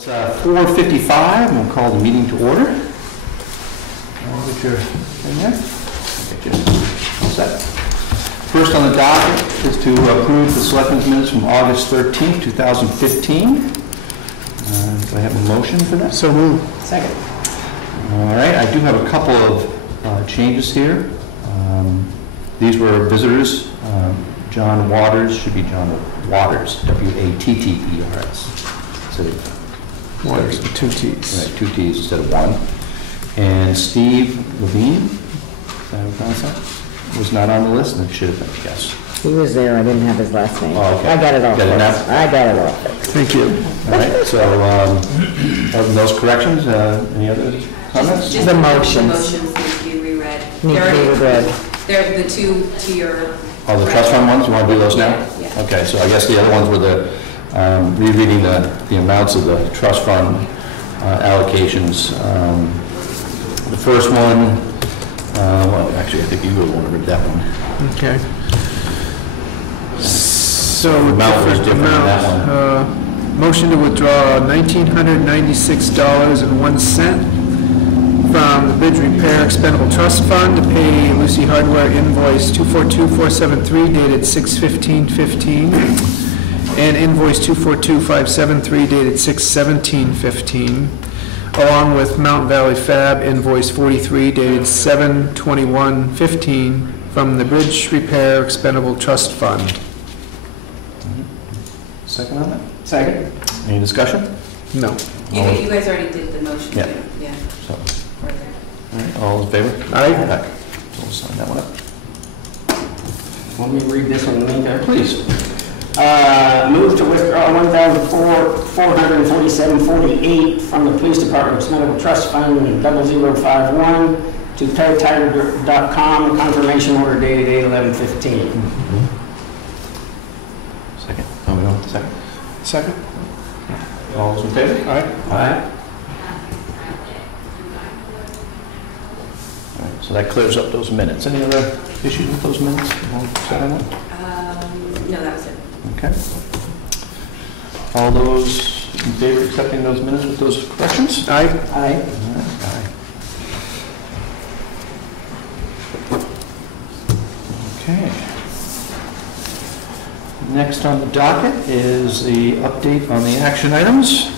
It's 4:55, and we'll call the meeting to order. Get your thing there. Okay, all set. First on the docket is to approve the Selectmen's minutes from August 13th, 2015. Do I have a motion for that? So moved. Second. All right, I do have a couple of changes here. These were visitors. John Waters should be John Waters, W-A-T-T-E-R-S. Waters with 2 T's. Right, 2 T's instead of 1. And Steve Levine, is that how you pronounce that? Was not on the list, and it should have been, yes. He was there, I didn't have his last name. Oh, okay. I got it all Got it now? fixed. I got it all fixed. Thank you. All right, so other than those corrections, any other comments? Just The the motions. motions need to be reread. Need to be reread. They're the two to your... Oh, the trust fund ones, you want to do those now? Yeah. Okay, so I guess the other ones were the, rereading the amounts of the trust fund allocations. The first one, well, actually, I think you would want to read that one. Okay. So, The amount was different in that one. Motion to withdraw $1,996.01 from the Bridge Repair Expendable Trust Fund to pay Lucy Hardware invoice 242473 dated 6/15/15 and invoice 242573 dated 6/17/15, along with Mount Valley Fab invoice 43 dated 7/21/15 from the Bridge Repair Expendable Trust Fund. Second on that? Second. Any discussion? No. You guys already did the motion. Yeah. too. Yeah. So, all right, all in favor? Aye. So we'll sign that one up. Want me to read this one in the meantime? Please. Move to withdraw $1,447.48 from the Police Department Expendable Trust Fund 0051 to paytiger.com, confirmation order dated 8/11/15. Second. Oh, we don't have a second. Second. All those in favor? Aye. Aye. All right, so that clears up those minutes. Any other issues with those minutes? Set on that? No, that was it. Okay. All those in favor of accepting those minutes with those corrections? Aye. Aye. Aye. Okay. Next on the docket is the update on the action items.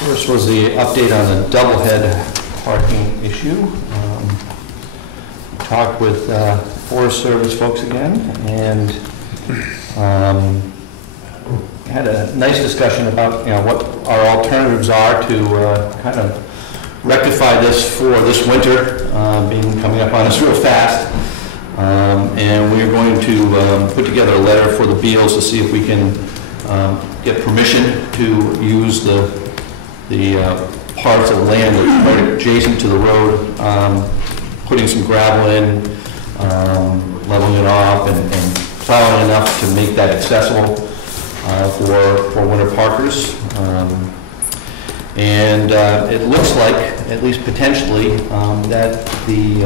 First was the update on the doublehead parking issue. Talked with Forest Service folks again, and had a nice discussion about, what our alternatives are to kind of rectify this for this winter, coming up on us real fast. And we are going to put together a letter for the Beals to see if we can get permission to use the parts of the land that are right adjacent to the road, putting some gravel in, leveling it off, and plowing enough to make that accessible for winter parkers. And it looks like, at least potentially, that the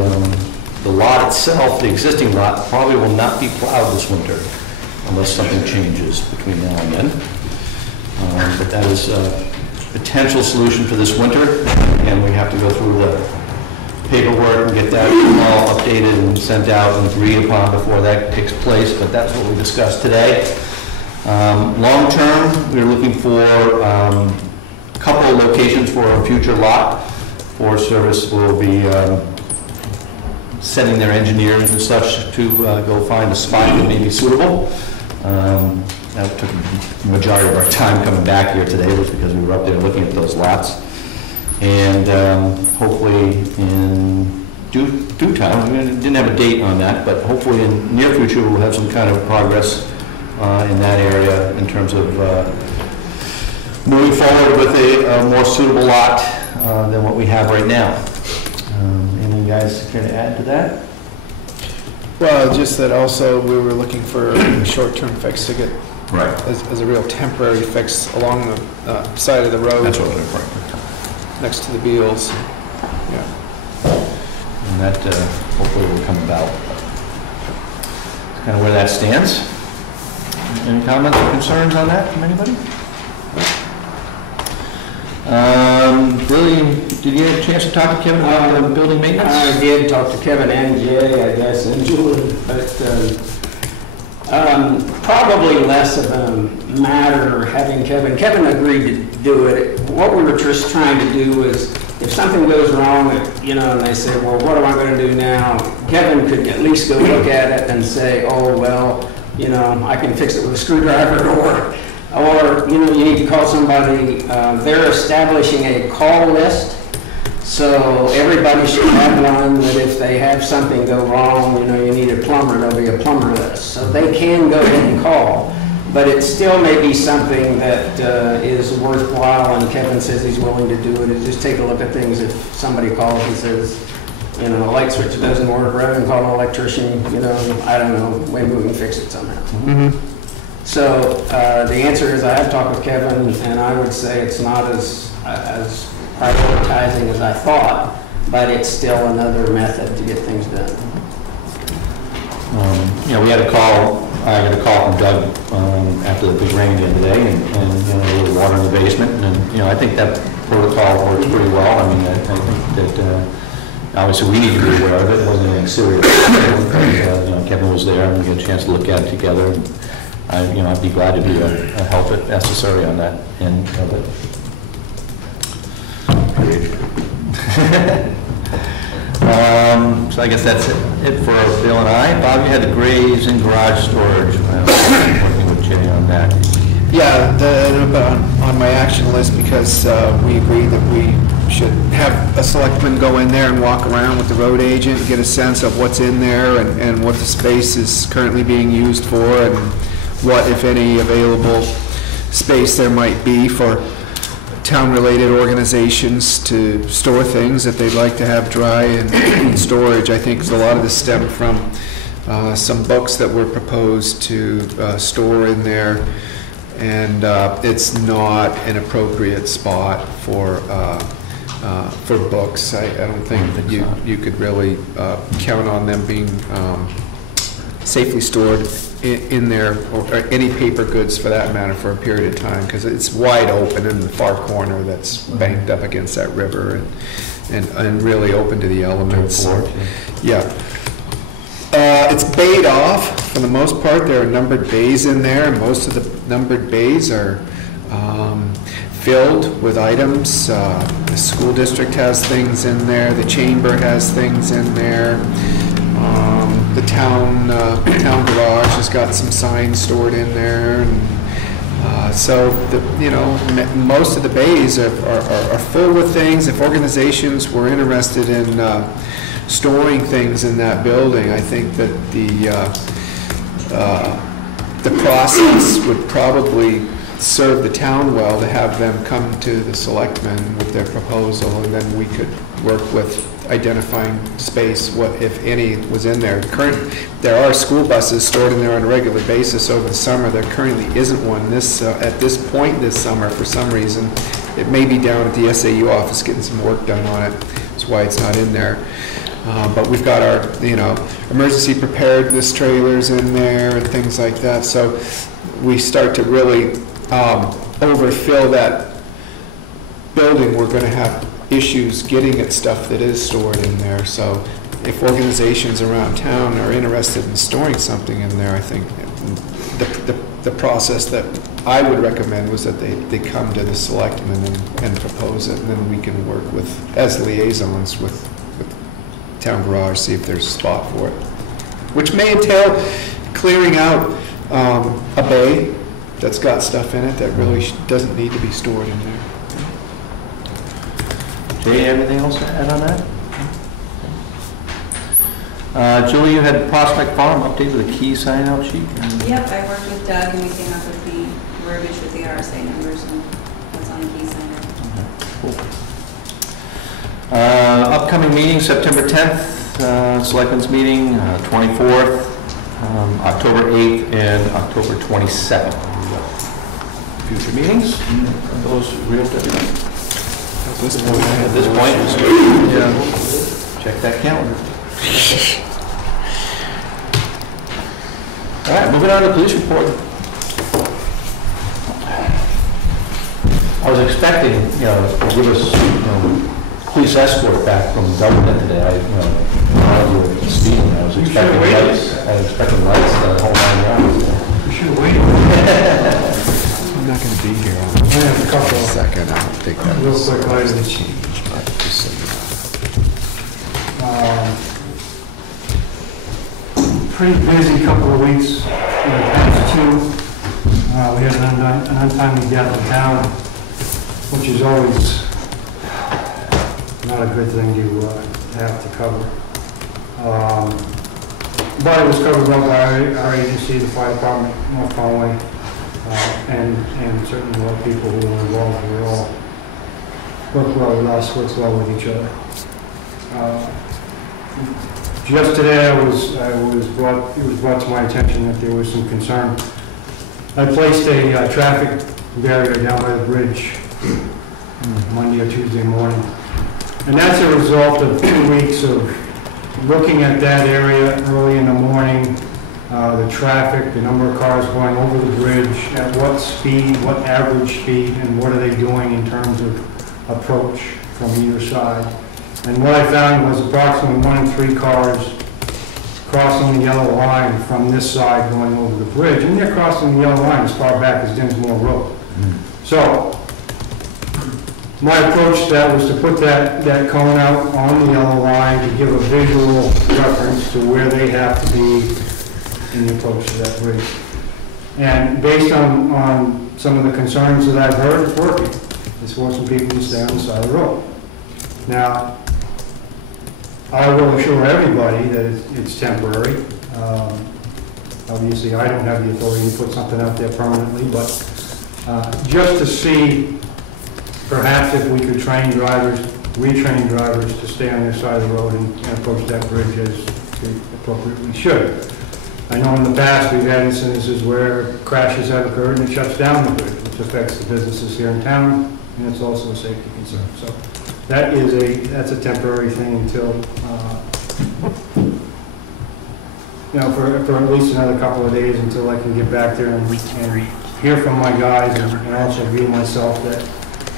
lot itself, the existing lot, probably will not be plowed this winter unless something changes between now and then. But that is a potential solution for this winter, and we have to go through the paperwork and get that all updated and sent out and agreed upon before that takes place, but that's what we discussed today. Long term, we're looking for a couple of locations for a future lot. Forest Service will be sending their engineers and such to go find a spot that may be suitable. That took the majority of our time coming back here today was because we were up there looking at those lots. And hopefully in due time, we didn't have a date on that, but hopefully in the near future we'll have some kind of progress in that area in terms of moving forward with a more suitable lot than what we have right now. Any of you guys care to add to that? Well, just that also we were looking for a short-term fix to get Right. as a real temporary fix along the side of the road. That's what we're looking for. Next to the Beals. Yeah. And that hopefully will come about. kind of where that stands. Any comments or concerns on that from anybody? Billy, did you get a chance to talk to Kevin about the building maintenance? I did talk to Kevin and Jay, I guess, and Julie, but probably less of a matter having Kevin. Kevin agreed to do it. What we were just trying to do is, if something goes wrong, you know, and they say, well, what am I going to do now? Kevin could at least go look at it and say, oh, well, you know, I can fix it with a screwdriver, or you know, you need to call somebody. They're establishing a call list, so everybody should have one that if they have something go wrong, you know, you need a plumber, there'll be a plumber list. So they can go ahead and call, but it still may be something that is worthwhile, and Kevin says he's willing to do it, is just take a look at things. If somebody calls and says, you know, the light switch doesn't work, rather than call an electrician, you know, I don't know, maybe we can fix it somehow. Mm-hmm. So the answer is I have talked with Kevin, and I would say it's not as prioritizing as I thought, but it's still another method to get things done. You know, I got a call from Doug after the big rain the other day, and you know, there was water in the basement, and you know, I think that protocol works pretty well. I mean, I think that obviously we need to be aware of it. It wasn't anything serious. You know, Kevin was there, and we had a chance to look at it together. You know, I'd be glad to be a help if necessary on that end of it. So I guess that's it for Bill and I. Bob, you had the graves and garage storage. I'm working with Jay on that. Yeah, on my action list, because we agreed that we should have a selectman go in there and walk around with the road agent and get a sense of what's in there and what the space is currently being used for, and what, if any, available space there might be for town-related organizations to store things that they'd like to have dry and in storage. I think a lot of this stemmed from some books that were proposed to store in there, and it's not an appropriate spot for books. I don't think that you could really count on them being safely stored in there, or any paper goods for that matter, for a period of time, because it's wide open in the far corner that's banked up against that river, and really open to the elements. Yeah. It's bayed off for the most part. There are numbered bays in there, and most of the numbered bays are filled with items. The school district has things in there. The chamber has things in there. The town garage has got some signs stored in there, and so you know, most of the bays are full with things. If organizations were interested in storing things in that building, I think that the process would probably serve the town well to have them come to the selectmen with their proposal, and then we could work with identifying space, what, if any, was in there. There are school buses stored in there on a regular basis over the summer. There currently isn't one at this point this summer for some reason. It may be down at the SAU office getting some work done on it. That's why it's not in there. But we've got our, you know, emergency preparedness trailers in there and things like that. So we start to really overfill that building. We're going to have issues getting at stuff that is stored in there. So if organizations around town are interested in storing something in there, I think the process that I would recommend was that they come to the selectmen and propose it, and then we can work with, as liaisons with town garage, see if there's a spot for it, which may entail clearing out a bay that's got stuff in it that really doesn't need to be stored in there. Jay, anything else to add on that? Julie, you had Prospect Farm update with a key sign-out sheet? Yep, I worked with Doug and we came up with the verbiage with the RSA numbers and what's on the key sign-out. Cool. Upcoming meeting, September 10th, Selectmen's meeting, 24th, October 8th, and October 27th. Future meetings, those real everything. At this point, yeah. Check that calendar. All right, moving on to police report. I was expecting, to give us, police escort back from government today. I was speeding. I was expecting lights. I was expecting lights the whole 9 yards. You should have waited. I'm not going to be here on I have a couple of second. I don't think that real was quick items. changed, but just so you know. Pretty busy couple of weeks in the past two. We had an untimely death in town, which is always not a good thing to have to cover. But it was covered well by our agency, the fire department, North Conway, and certainly a lot of people who were involved. We all work well with us, work well with each other. Just today, it was brought to my attention that there was some concern. I placed a traffic barrier down by the bridge Monday or Tuesday morning. And that's a result of 2 weeks of looking at that area early in the morning, the traffic, the number of cars going over the bridge, at what speed, what average speed, and what are they doing in terms of approach from either side. And what I found was approximately 1 in 3 cars crossing the yellow line from this side going over the bridge. And they're crossing the yellow line as far back as Dinsmore Road. So my approach to that was to put that cone out on the yellow line to give a visual reference to where they have to be in the approach to that bridge. And based on some of the concerns that I've heard, it's working. It's forcing people to stay on the side of the road. Now, I will assure everybody that it's temporary. Obviously, I don't have the authority to put something out there permanently, but just to see perhaps if we could train drivers, retrain drivers to stay on their side of the road and approach that bridge as they appropriately should. I know in the past we've had incidences where crashes have occurred and it shuts down the bridge, which affects the businesses here in town, and it's also a safety concern. So that's a temporary thing until, for at least another couple of days until I can get back there and hear from my guys and also view myself that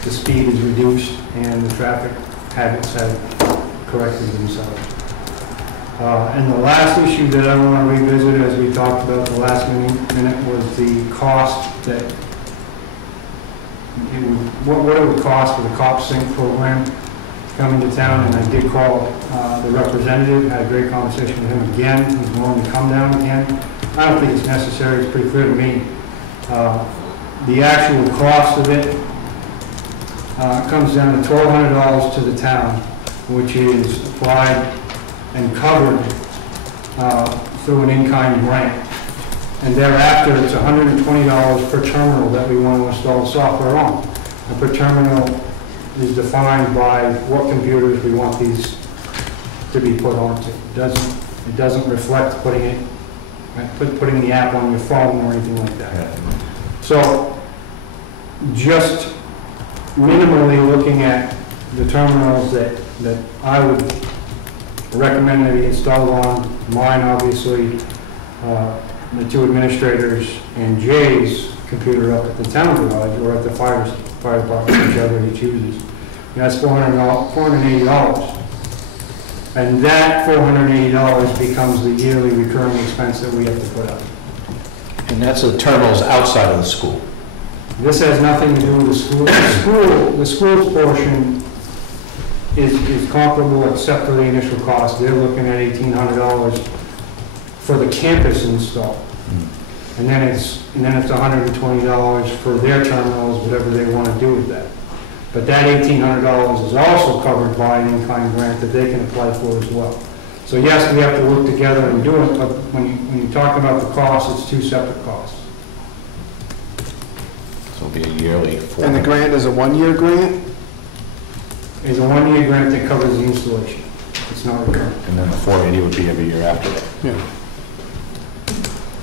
the speed is reduced and the traffic habits have corrected themselves. And the last issue that I want to revisit, as we talked about the last minute, was the cost that what it would cost for the cop sync program coming to town. And I did call the representative, had a great conversation with him again. He's willing to come down again. I don't think it's necessary. It's pretty clear to me. The actual cost of it comes down to $1,200 to the town, which is applied and covered through an in-kind grant. And thereafter, it's $120 per terminal that we want to install software on. And per terminal is defined by what computers we want these to be put onto. It doesn't reflect putting the app on your phone or anything like that. So just minimally looking at the terminals that I would recommend to be installed on, mine obviously, the 2 administrators and Jay's computer up at the town garage or at the fire department, whichever he chooses. And that's $480. And that $480 becomes the yearly recurring expense that we have to put up. And that's the terminals outside of the school. This has nothing to do with the school. The school's portion is comparable except for the initial cost. They're looking at $1,800 for the campus install. And then it's $120 for their terminals, whatever they want to do with that. But that $1,800 is also covered by an in-kind grant that they can apply for as well. So yes, we have to work together and do it, but when you talk about the cost, it's 2 separate costs. So it'll be a yearly. And the grant is a 1-year grant? It's a 1-year grant that covers the installation. It's not recurring. And then the 480 would be every year after that. Yeah.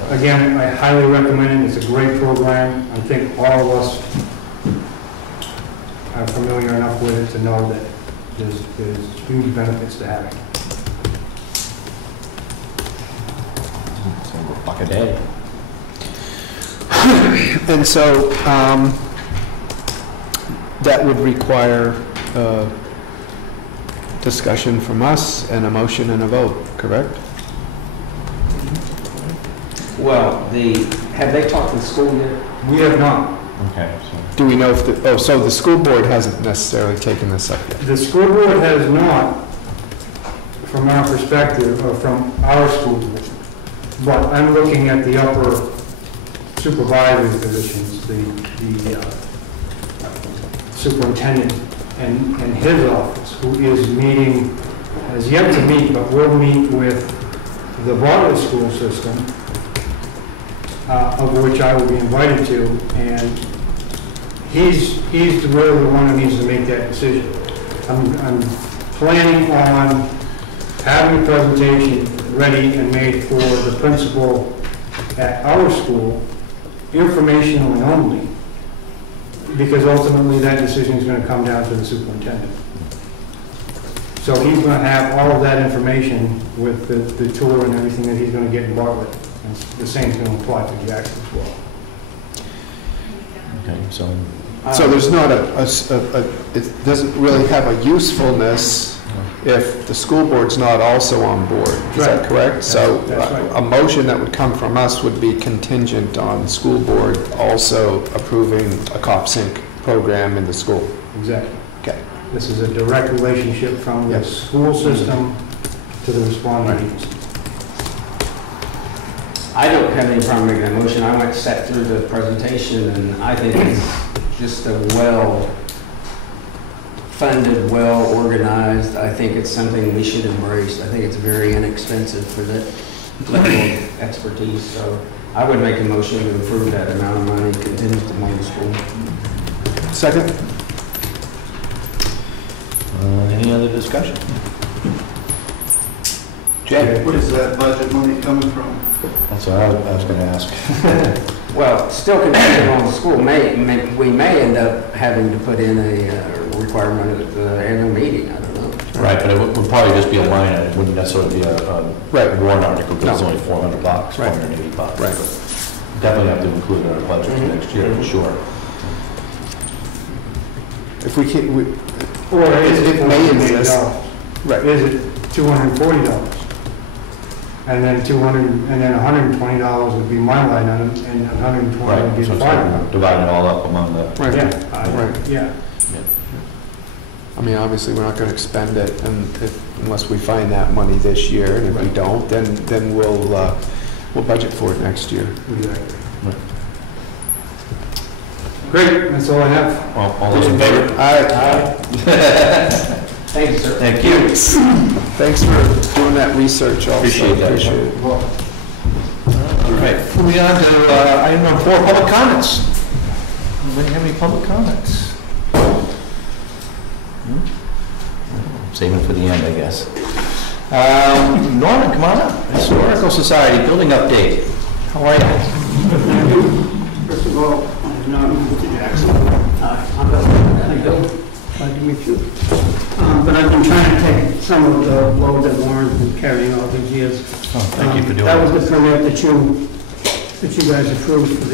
Again, I highly recommend it. It's a great program. I think all of us are familiar enough with it to know that there's huge benefits to having it. So we'll bucket a day. And so, that would require discussion from us and a motion and a vote, correct? Well, have they talked to the school yet? We have not. Okay, so. Do we know if so the school board hasn't necessarily taken this up yet? The school board has not, from our perspective, or from our school board. But I'm looking at the upper supervisory positions, the superintendent and his office, who is meeting, has yet to meet, but will meet with the Bartlett school system, of which I will be invited to, and he's really the one who needs to make that decision. I'm planning on having a presentation ready and made for the principal at our school, informational and only, because ultimately that decision is going to come down to the superintendent. So he's going to have all of that information with the tour and everything that he's going to get in Bartlett. And the same is going to apply to Jackson as well. Okay, so. So there's not it doesn't really have a usefulness if the school board's not also on board. Is that Right. correct? So That's right. a motion that would come from us would be contingent on the school board also approving a cop sync program in the school. Exactly. Okay. This is a direct relationship from the Yep. school system to the responding agency. I don't have any problem making a motion. I went sat through the presentation, and I think it's just a well-funded, well-organized. I think it's something we should embrace. I think it's very inexpensive for that level of expertise. So I would make a motion to approve that amount of money contingent upon the school. Second? Any other discussion? Jay? What is that budget money coming from? That's what I was going to ask. Well, still contingent on the school. We may end up having to put in a requirement at the annual meeting. I don't know. Right, but it would probably just be a line item. It wouldn't necessarily be a warrant article, because it's only $400, Right. $480. Right. Definitely have to include it in our budget for next year, for sure. If we can't, Or is it It may exist. $480? right. Is it $240? And then $120 would be my line item, and $120 would Right, be so the it's fire item. dividing it all up among the. Right. Yeah, Right. yeah. I mean, obviously, we're not going to expend it unless we find that money this year, and if we don't, then we'll budget for it next year. Exactly. Right. Great, that's all I have. All those in favor? Aye. Thank you, sir. Thank you. Thanks for doing that research also. Appreciate that. Appreciate it. All right, moving on to item number 4, public comments. Anybody have any public comments? Saving for the end, I guess. Norman, come on up. Historical Society Building Update. How are you? First of all, I'm Norman Jackson. I'm Bill. Glad to meet you. But I've been trying to take some of the load that Warren's been carrying all these years. Oh, thank you for doing that. that. That was the permit that you guys approved for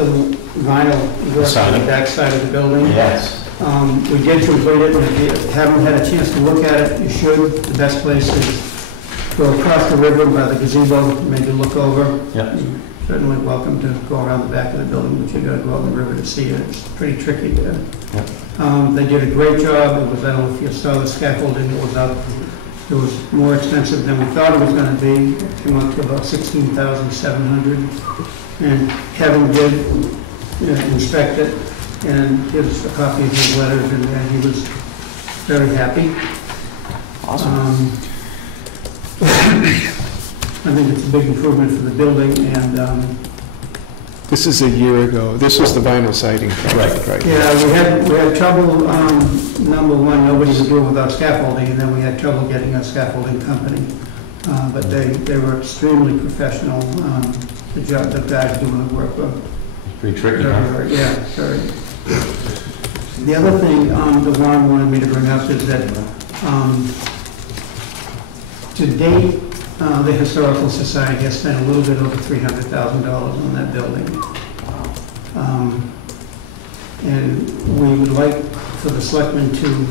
the vinyl work on Siding. the back side of the building. Yes. We did complete it, and if you haven't had a chance to look at it, you should. The best place is go across the river by the gazebo, maybe look over. Yeah. You're certainly welcome to go around the back of the building, but you gotta go on the river to see it. It's pretty tricky there. Yep. They did a great job. It was, I don't know if you saw the scaffolding that was up. It was more expensive than we thought it was gonna be. It came up to about $16,700. And Kevin did inspect it and gives a copy of his letters, and he was very happy. Awesome. I think it's a big improvement for the building, and This is a year ago. This was the vinyl siding. Right. yeah, we had trouble. Number one, nobody could do it without scaffolding, and then we had trouble getting a scaffolding company. But they were extremely professional. The guys doing the work were Pretty tricky, huh? yeah, very. The other thing that Warren wanted me to bring up is that to date, the Historical Society has spent a little bit over $300,000 on that building. And we would like for the selectmen to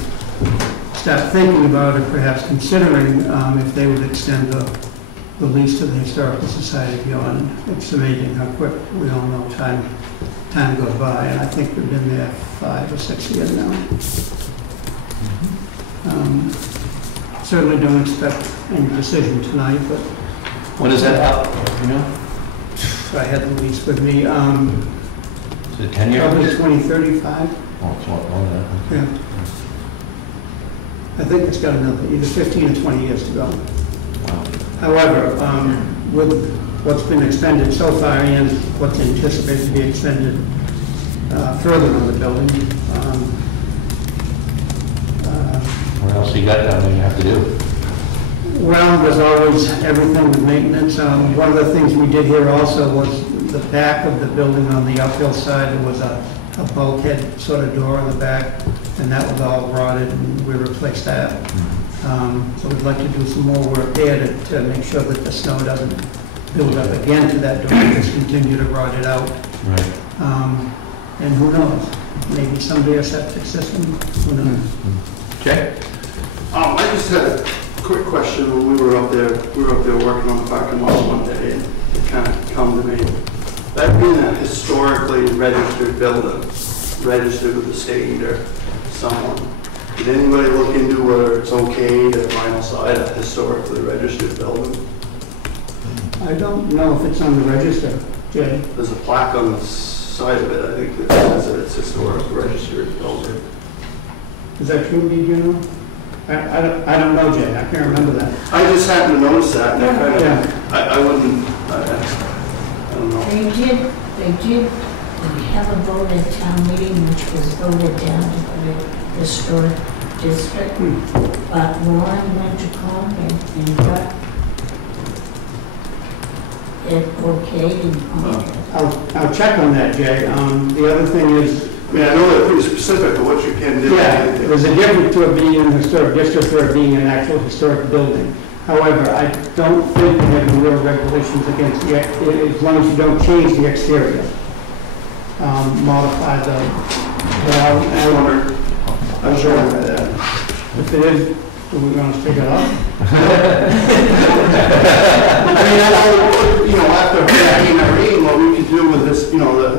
start thinking about it, perhaps considering if they would extend the lease to the Historical Society beyond. It's amazing how quick we all know time goes by, and I think we've been there 5 or 6 years now. Certainly don't expect any decision tonight, but When is that out, you know? I had the lease with me. Is it 10 years? Probably 2035. Oh, it's not long, that. Yeah. I think it's got another, either 15 or 20 years to go. Wow. However, with what's been expended so far and what's anticipated to be expended further on the building, What else you got down there you have to do? well, there's always everything with maintenance. One of the things we did here also was the back of the building on the uphill side, there was a bulkhead sort of door in the back, and that was all rotted, and we replaced that. So we'd like to do some more work there to make sure that the snow doesn't build up again to that door, and just continue to rot it out. Right. And who knows, maybe someday a septic system, who knows? Jay? I just had a quick question. When we were up there working on the parking lot one day, and it kind of come to me. That being a historically registered building, registered with the state or someone, did anybody look into whether it's okay to vinyl side a historically registered building? I don't know if it's on the register, Jay. There's a plaque on the side of it, I think, that says that it's historic registered building. Is that true, did you know? I don't know, Jay, I can't remember that. I just happened to notice that, and Yeah. I wouldn't, I don't know. They did have a vote at town meeting, which was voted down to the historic district. But Warren went to Congress and got it okayed in Congress. I'll check on that, Jay. The other thing is, I mean, I know they're pretty specific to what you can do. yeah, there's a difference to it being in a historic district or it being an actual historic building. However, I don't think we have any real regulations against the, as long as you don't change the exterior. Modify the, I'm sure about that. If it is, are we going to pick it up? I mean, I know, after Hurricane Irene, what we could do with this,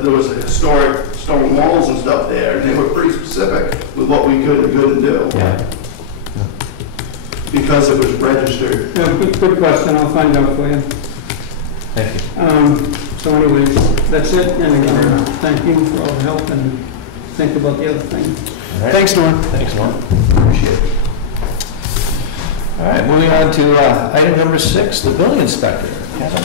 there was a historic stone walls and stuff there, and they were pretty specific with what we could and couldn't do. Yeah. Because it was registered. Yeah, good question. I'll find out for you. Thank you. So anyways, that's it. And thank you for all the help and think about the other thing. All right. Thanks, Norm. Thanks, Norm. Appreciate it. All right, moving on to item number 6, the building inspector. Kevin.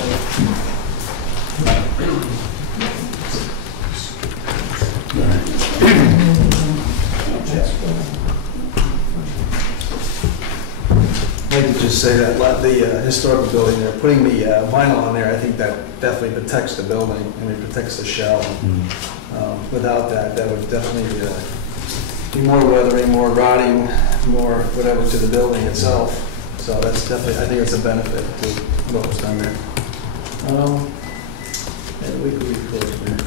I could just say that the historical building, they're putting the vinyl on there, I think that definitely protects the building and it protects the shell. Without that, that would definitely be more weathering, more rotting, more whatever to the building itself. So that's definitely, I think it's a benefit to what was done there. And we could report there.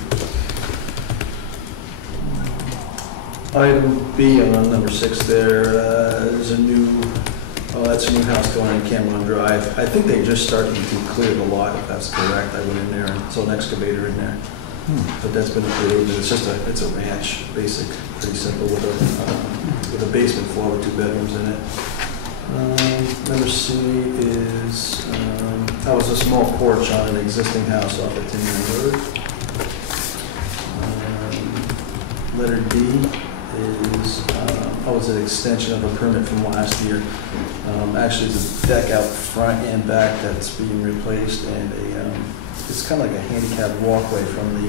Item B on number 6 there's a new, that's a new house going on Cameron Drive. I think they just started to clear the lot, if that's correct. I went in there and saw an excavator in there. But that's been approved. It's just it's a ranch, basic, pretty simple with a basement floor with 2 bedrooms in it. Number C is, that was a small porch on an existing house off of Tinman Road. Letter D is, it's an extension of a permit from last year. Actually, there's a deck out front and back that's being replaced, and it's kind of like a handicapped walkway from the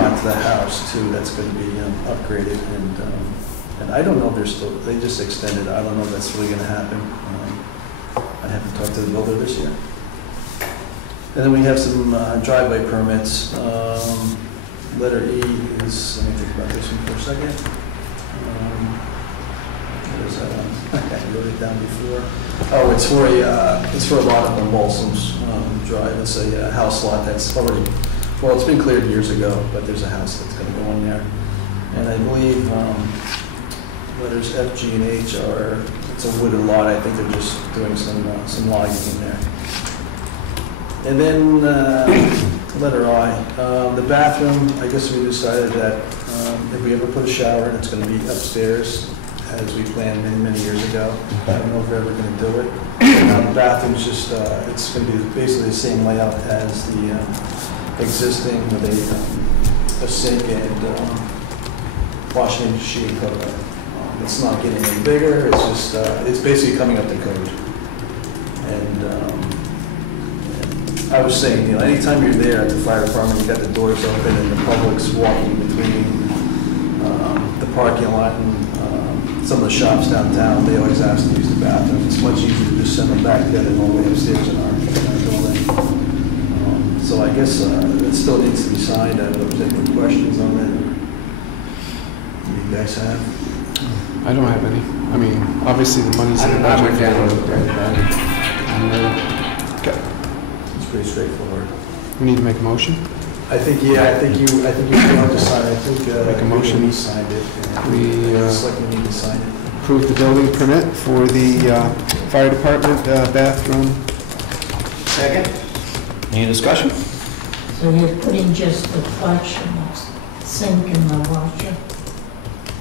lot to the house too. That's going to be upgraded, and I don't know if they're still. They just extended. I don't know if that's really going to happen. I haven't talked to the builder this year. And then we have some driveway permits. Letter E is, let me think about this one for a second. is that I wrote it down before. Oh, it's for a lot of on Balsam's Drive. It's a house lot that's already, well, it's been cleared years ago, but there's a house that's going to go in there. And I believe letters F, G, and H are, it's a wooded lot. I think they're just doing some logging in there. And then letter I, the bathroom, I guess we decided that if we ever put a shower in, it's going to be upstairs, as we planned many, many years ago. I don't know if we're ever going to do it. The bathroom's just, it's going to be basically the same layout as the existing, with a sink and washing machine cover. It's not getting any bigger, it's just, it's basically coming up to code. And I was saying, anytime you're there at the fire department, you got the doors open and the public's walking between the parking lot and some of the shops downtown, they always ask to use the bathroom. It's much easier to just send them back together all the way upstairs in our building. So I guess it still needs to be signed. I don't know if there's any questions on it. You guys have? I don't have any. I mean, obviously the money's in the budget. Okay. It's pretty straightforward. We need to make a motion? I think you have to sign it. I think Make a motion. We signed it. We It's like we need to sign it. approve the building permit for the fire department bathroom. Second? Any discussion? So you're putting just the flush and the sink and the washer?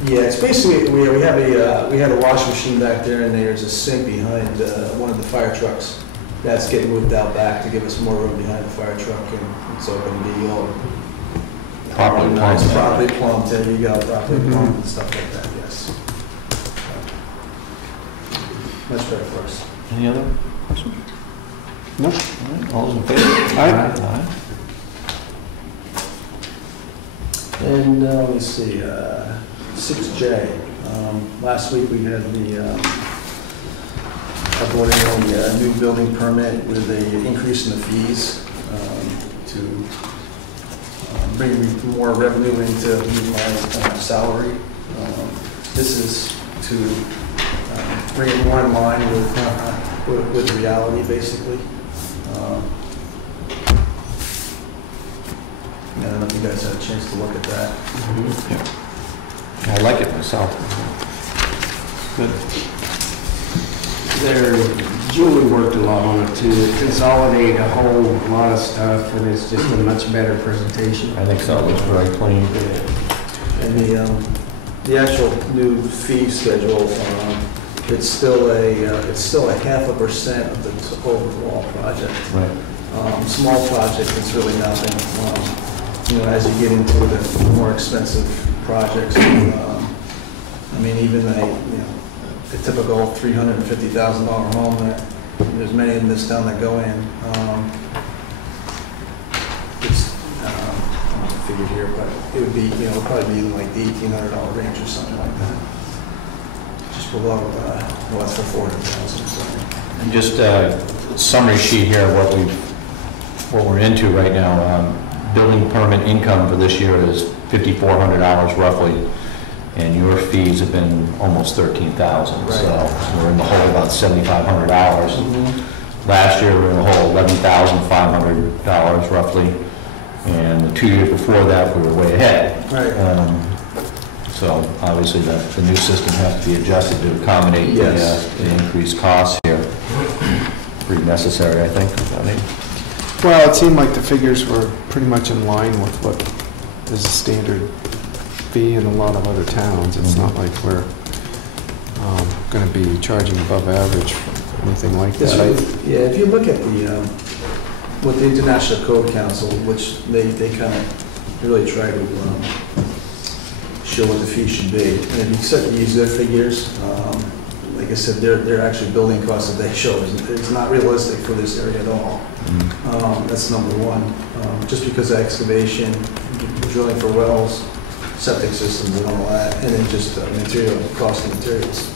Yeah, it's basically, we have a washing machine back there, and there's a sink behind one of the fire trucks. That's getting moved out back to give us more room behind the fire truck, and it's all going to be all Properly nice, plumbed. properly plumbed, there you go, properly plumbed and stuff like that, yes. Much better for us. Any other questions? No. All right, all those in favor? Aye. And let me see, 6J. Last week we had voting on the new building permit with an increase in the fees to bring more revenue into my salary. This is to bring it more in line with reality, basically. I don't know if you guys had a chance to look at that. Yeah. I like it myself. Good. Julie worked a lot on it to consolidate a whole lot of stuff, and it's just a much better presentation. I think so, it looks very clean. And the actual new fee schedule, it's still a 0.5% of the overall project. Right. Small project is really nothing. As you get into the more expensive projects, I mean, even the typical $350,000 home, that there's many in this town that go in. It's I don't know the figure here, but it would be probably be in like the $1,800 range or something like that. Just below that's for $400,000. So. And just a summary sheet here of what we're into right now. Building permit income for this year is $5,400 roughly, and your fees have been almost $13,000. Right. So we're in the hole about $7,500. Last year we were in the hole $11,500 roughly, and the 2 years before that we were way ahead. Right. So obviously the new system has to be adjusted to accommodate the increased costs here. Pretty necessary, I think. Well, it seemed like the figures were pretty much in line with what is a standard fee in a lot of other towns. It's not like we're going to be charging above average for anything like that. Yeah, if you look at with the International Code Council, which they kind of really try to show what the fee should be. And if you use their figures, like I said, their actual building costs that they show is not realistic for this area at all. That's number one. Just because of excavation, drilling for wells, septic systems and all that, and then just cost of materials.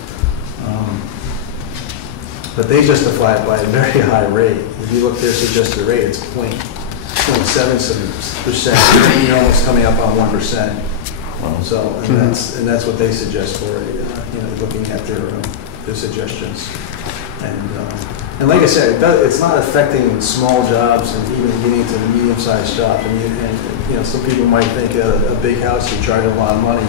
But they justify it by a very high rate. If you look at their suggested rate, it's 0.77%. You're almost coming up on 1%. So, and that's what they suggest for it, you know, looking at their suggestions. And like I said, it's not affecting small jobs and even getting to the medium-sized shop. And you know, some people might think a big house, you charge a lot of money.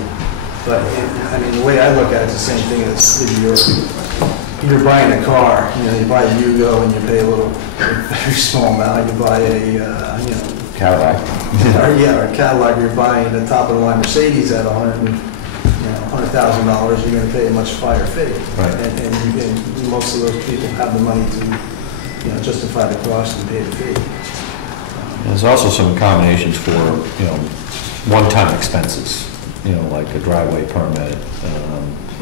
But, I mean, the way I look at it, it's the same thing as if you're buying a car. You know, you buy a Yugo and you pay a very small amount. You buy a, you know, Cadillac. or a Cadillac, you're buying the top-of-the-line Mercedes at $100,000, you're going to pay a much higher fee. Right. And most of those people have the money to, you know, justify the cost and pay the fee. There's also some accommodations for, you know, one-time expenses, you know, like a driveway permit.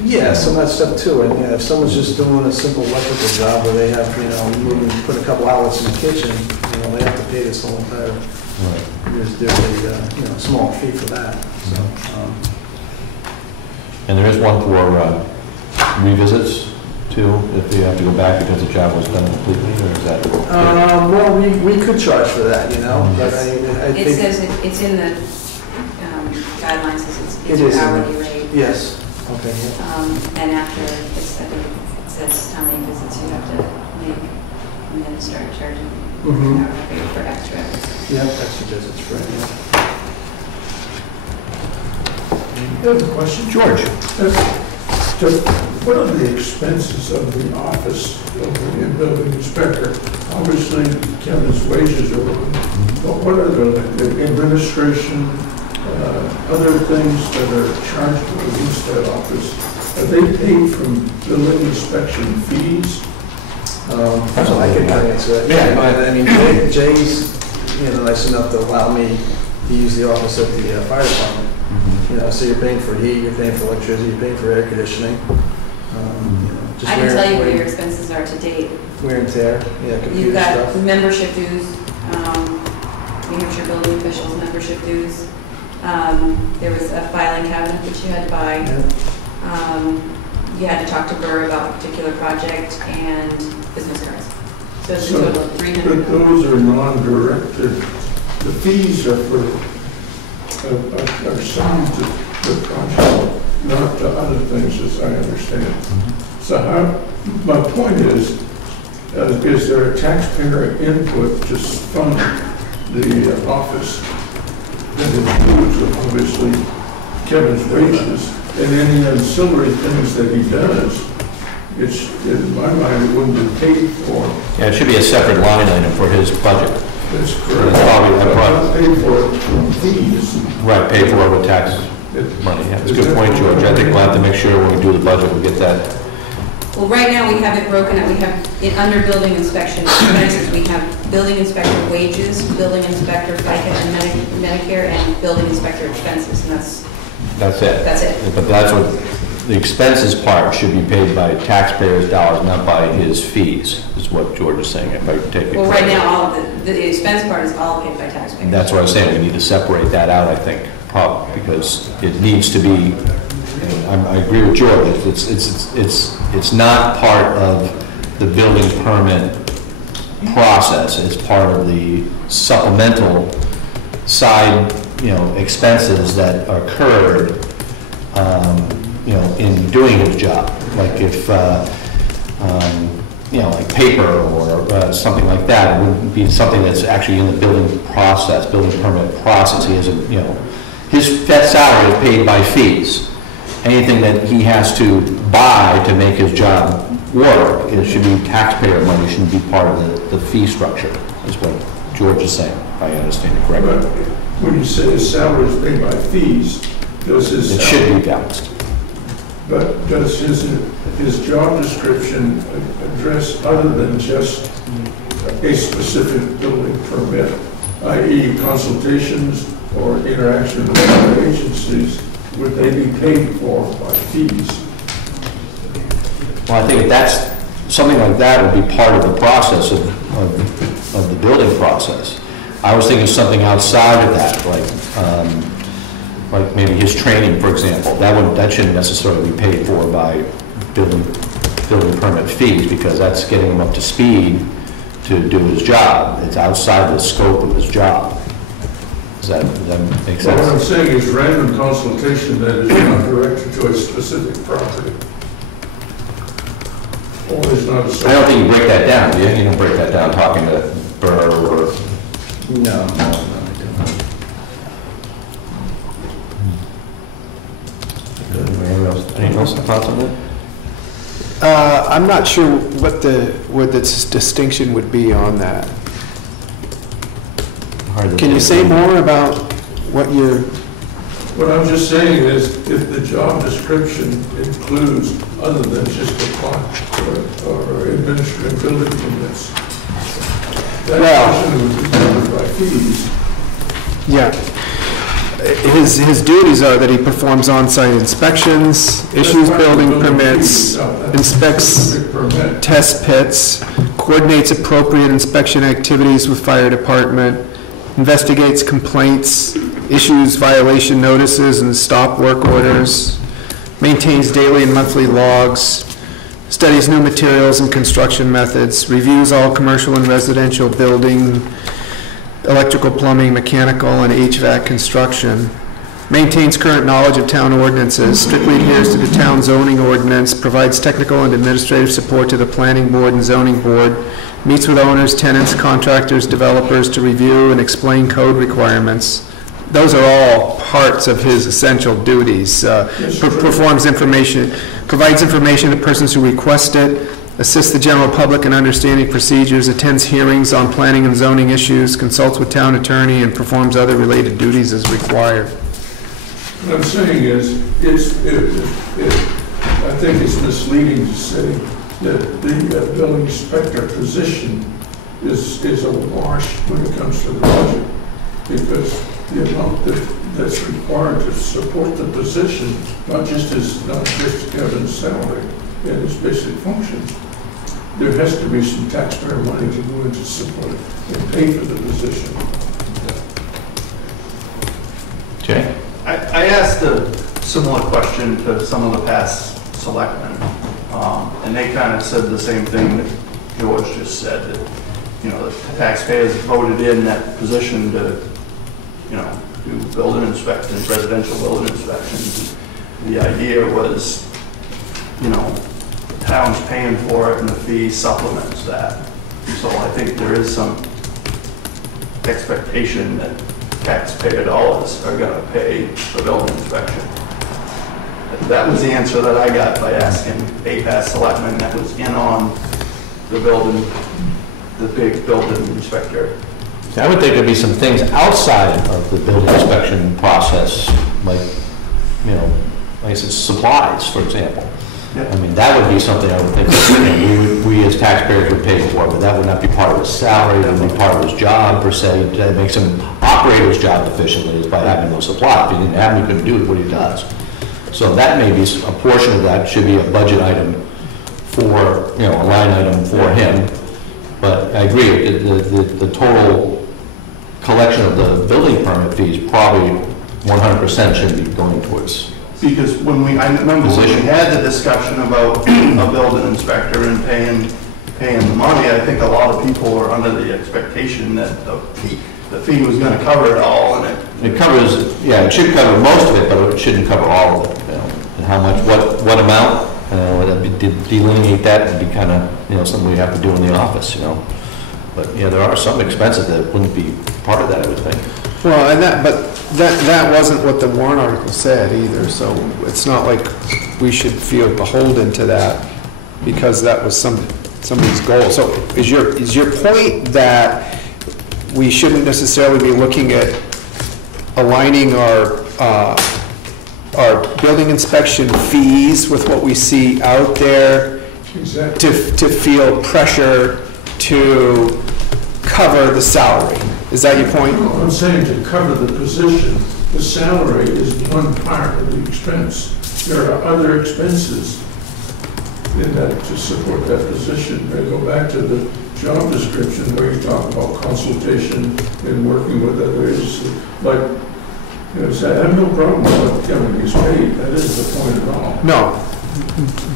Yeah, some of that stuff too. And if someone's just doing a simple electrical job where they have, you know, put a couple outlets in the kitchen, you know, they have to pay this whole entire, there's a, you know, small fee for that. So, And there is one for revisits too, if you have to go back because the job was done completely, or is that? Well, we could charge for that, you know, but I think. It says it's in the guidelines, it's It is hourly rate. Yes, okay. Yeah. And after, I think it says how many visits you have to make, and then start charging Mhm. hourly rate for extra hours. Yeah, that's visits for it, yeah. I have a question. George. What are the expenses of the office building and building inspector? Obviously, Kevin's wages are one, but what are the administration, other things that are charged against that office? Are they paid from building inspection fees? So I can answer that. Yeah, I mean, Jay's, you know, nice enough to allow me to use the office at the fire department. You know, so you're paying for heat, you're paying for electricity, you're paying for air conditioning. You know, just I can tell you what your expenses are to date. wear and tear, yeah, You've computer got stuff. membership dues, New Hampshire building officials membership dues. There was a filing cabinet that you had to buy. Yeah. You had to talk to Burr about a particular project and business cards. So it's a So, total of $300. but those are non-directed. The fees are for, are assigned to the project, not to other things, as I understand. So my point is there a taxpayer input to fund the office that includes, obviously, Kevin's wages and any ancillary things that he does? It's, in my mind, it wouldn't be paid for. Yeah, it should be a separate line item for his budget. That's correct. It's probably that Not paid for from fees. Right, paid for with tax money. Yeah, that's a good point, George. I think we'll have to make sure when we do the budget, we get that. Well, right now, we have it broken up. We have it under building inspection expenses. We have building inspector wages, building inspector FICA and Medicare, and building inspector expenses, and That's it. that's it. But that's what, the expenses part should be paid by taxpayers' dollars, not by his fees, is what George is saying, if I take it. Well, right correctly. now, all of the expense part is all paid by taxpayers. And that's what I was saying, we need to separate that out, I think, probably, because it needs to be, and I agree with George, it's not part of the building permit process, it's part of the supplemental side, you know, expenses that occurred, you know, in doing his job. Like if, you know, like paper or something like that, it wouldn't be something that's actually in the building process, building permit process. He has a, you know, that salary is paid by fees. Anything that he has to buy to make his job work, it should be taxpayer money, it shouldn't be part of the fee structure, is what George is saying, if I understand it correctly. But when you say his salary is paid by fees, does his It salary... should be balanced. But does his job description address other than just a specific building permit, i.e. consultations or interaction with other agencies? Would they be paid for by fees? Well, I think that's, something like that would be part of the process of the building process. I was thinking something outside of that, like maybe his training, for example. That shouldn't necessarily be paid for by building permit fees, because that's getting him up to speed to do his job. It's outside the scope of his job. Does that make Well, what I'm sense? saying is random consultation that is not directed to a specific property. Or is not a. I don't think you break that down, do you? You don't break that down talking to Burr or... No, I don't. Anything else thoughts on that? I'm not sure what the distinction would be on that. Hard to Can you think. say more about what you're, What I'm just saying is, if the job description includes other than just a clock or administrative building permits, that Well- person would be covered by fees. yeah. His duties are that he performs on-site inspections, issues That's building right, permits, fees, that's inspects specific permit. test pits, coordinates appropriate inspection activities with fire department, investigates complaints, issues violation notices and stop work orders, maintains daily and monthly logs, studies new materials and construction methods, reviews all commercial and residential building, electrical, plumbing, mechanical, and HVAC construction, maintains current knowledge of town ordinances, strictly adheres to the town zoning ordinance, provides technical and administrative support to the planning board and zoning board, meets with owners, tenants, contractors, developers to review and explain code requirements. Those are all parts of his essential duties. Performs information, provides information to persons who request it, assists the general public in understanding procedures, attends hearings on planning and zoning issues, consults with town attorney, and performs other related duties as required. What I'm saying is, I think it's misleading to say that the building inspector position is a wash when it comes to the budget, because the amount that's required to support the position, not just Kevin's salary and his basic functions. There has to be some taxpayer money to go into support and pay for the position. Jay? I asked a similar question to some of the past selectmen, and they kind of said the same thing that George just said, that, you know, the taxpayers voted in that position to, you know, do building inspections, residential building inspections. The idea was, you know, the town's paying for it and the fee supplements that. So I think there is some expectation that taxpayer dollars are going to pay for building inspection. That was the answer that I got by asking a past selectman that was in on the building, the big building inspector. I would think there'd be some things outside of the building inspection process, like, you know, like I said, supplies, for example. Yep. I mean, that would be something I would think that we as taxpayers would pay for, but that would not be part of his salary, that would be part of his job, per se. That makes him operate his job efficiently is by having those supplies. If he didn't have them, he couldn't do what he does. So that may be, a portion of that should be a budget item for, you know, a line item for him. But I agree, the total collection of the building permit fees probably 100% should be going towards. Because I remember when we had the discussion about a building inspector and paying the money, I think a lot of people were under the expectation that the fee was going to cover it all, and It covers, yeah, it should cover most of it, but it shouldn't cover all of it, you know. And how much, what amount, delineate that would be kind of, you know, something we have to do in the office, you know. But, yeah, there are some expenses that wouldn't be part of that, I would think. well, and that wasn't what the warrant article said either, so it's not like we should feel beholden to that because that was somebody's goal. So is your point that we shouldn't necessarily be looking at aligning our building inspection fees with what we see out there Exactly. to feel pressure to cover the salary? Is that your point? No, I'm saying to cover the position, the salary is one part of the expense. There are other expenses in that to support that position. I go back to the job description where you talk about consultation and working with others. But, you know, I have no problem with Kevin gets paid. That isn't the point at all. No,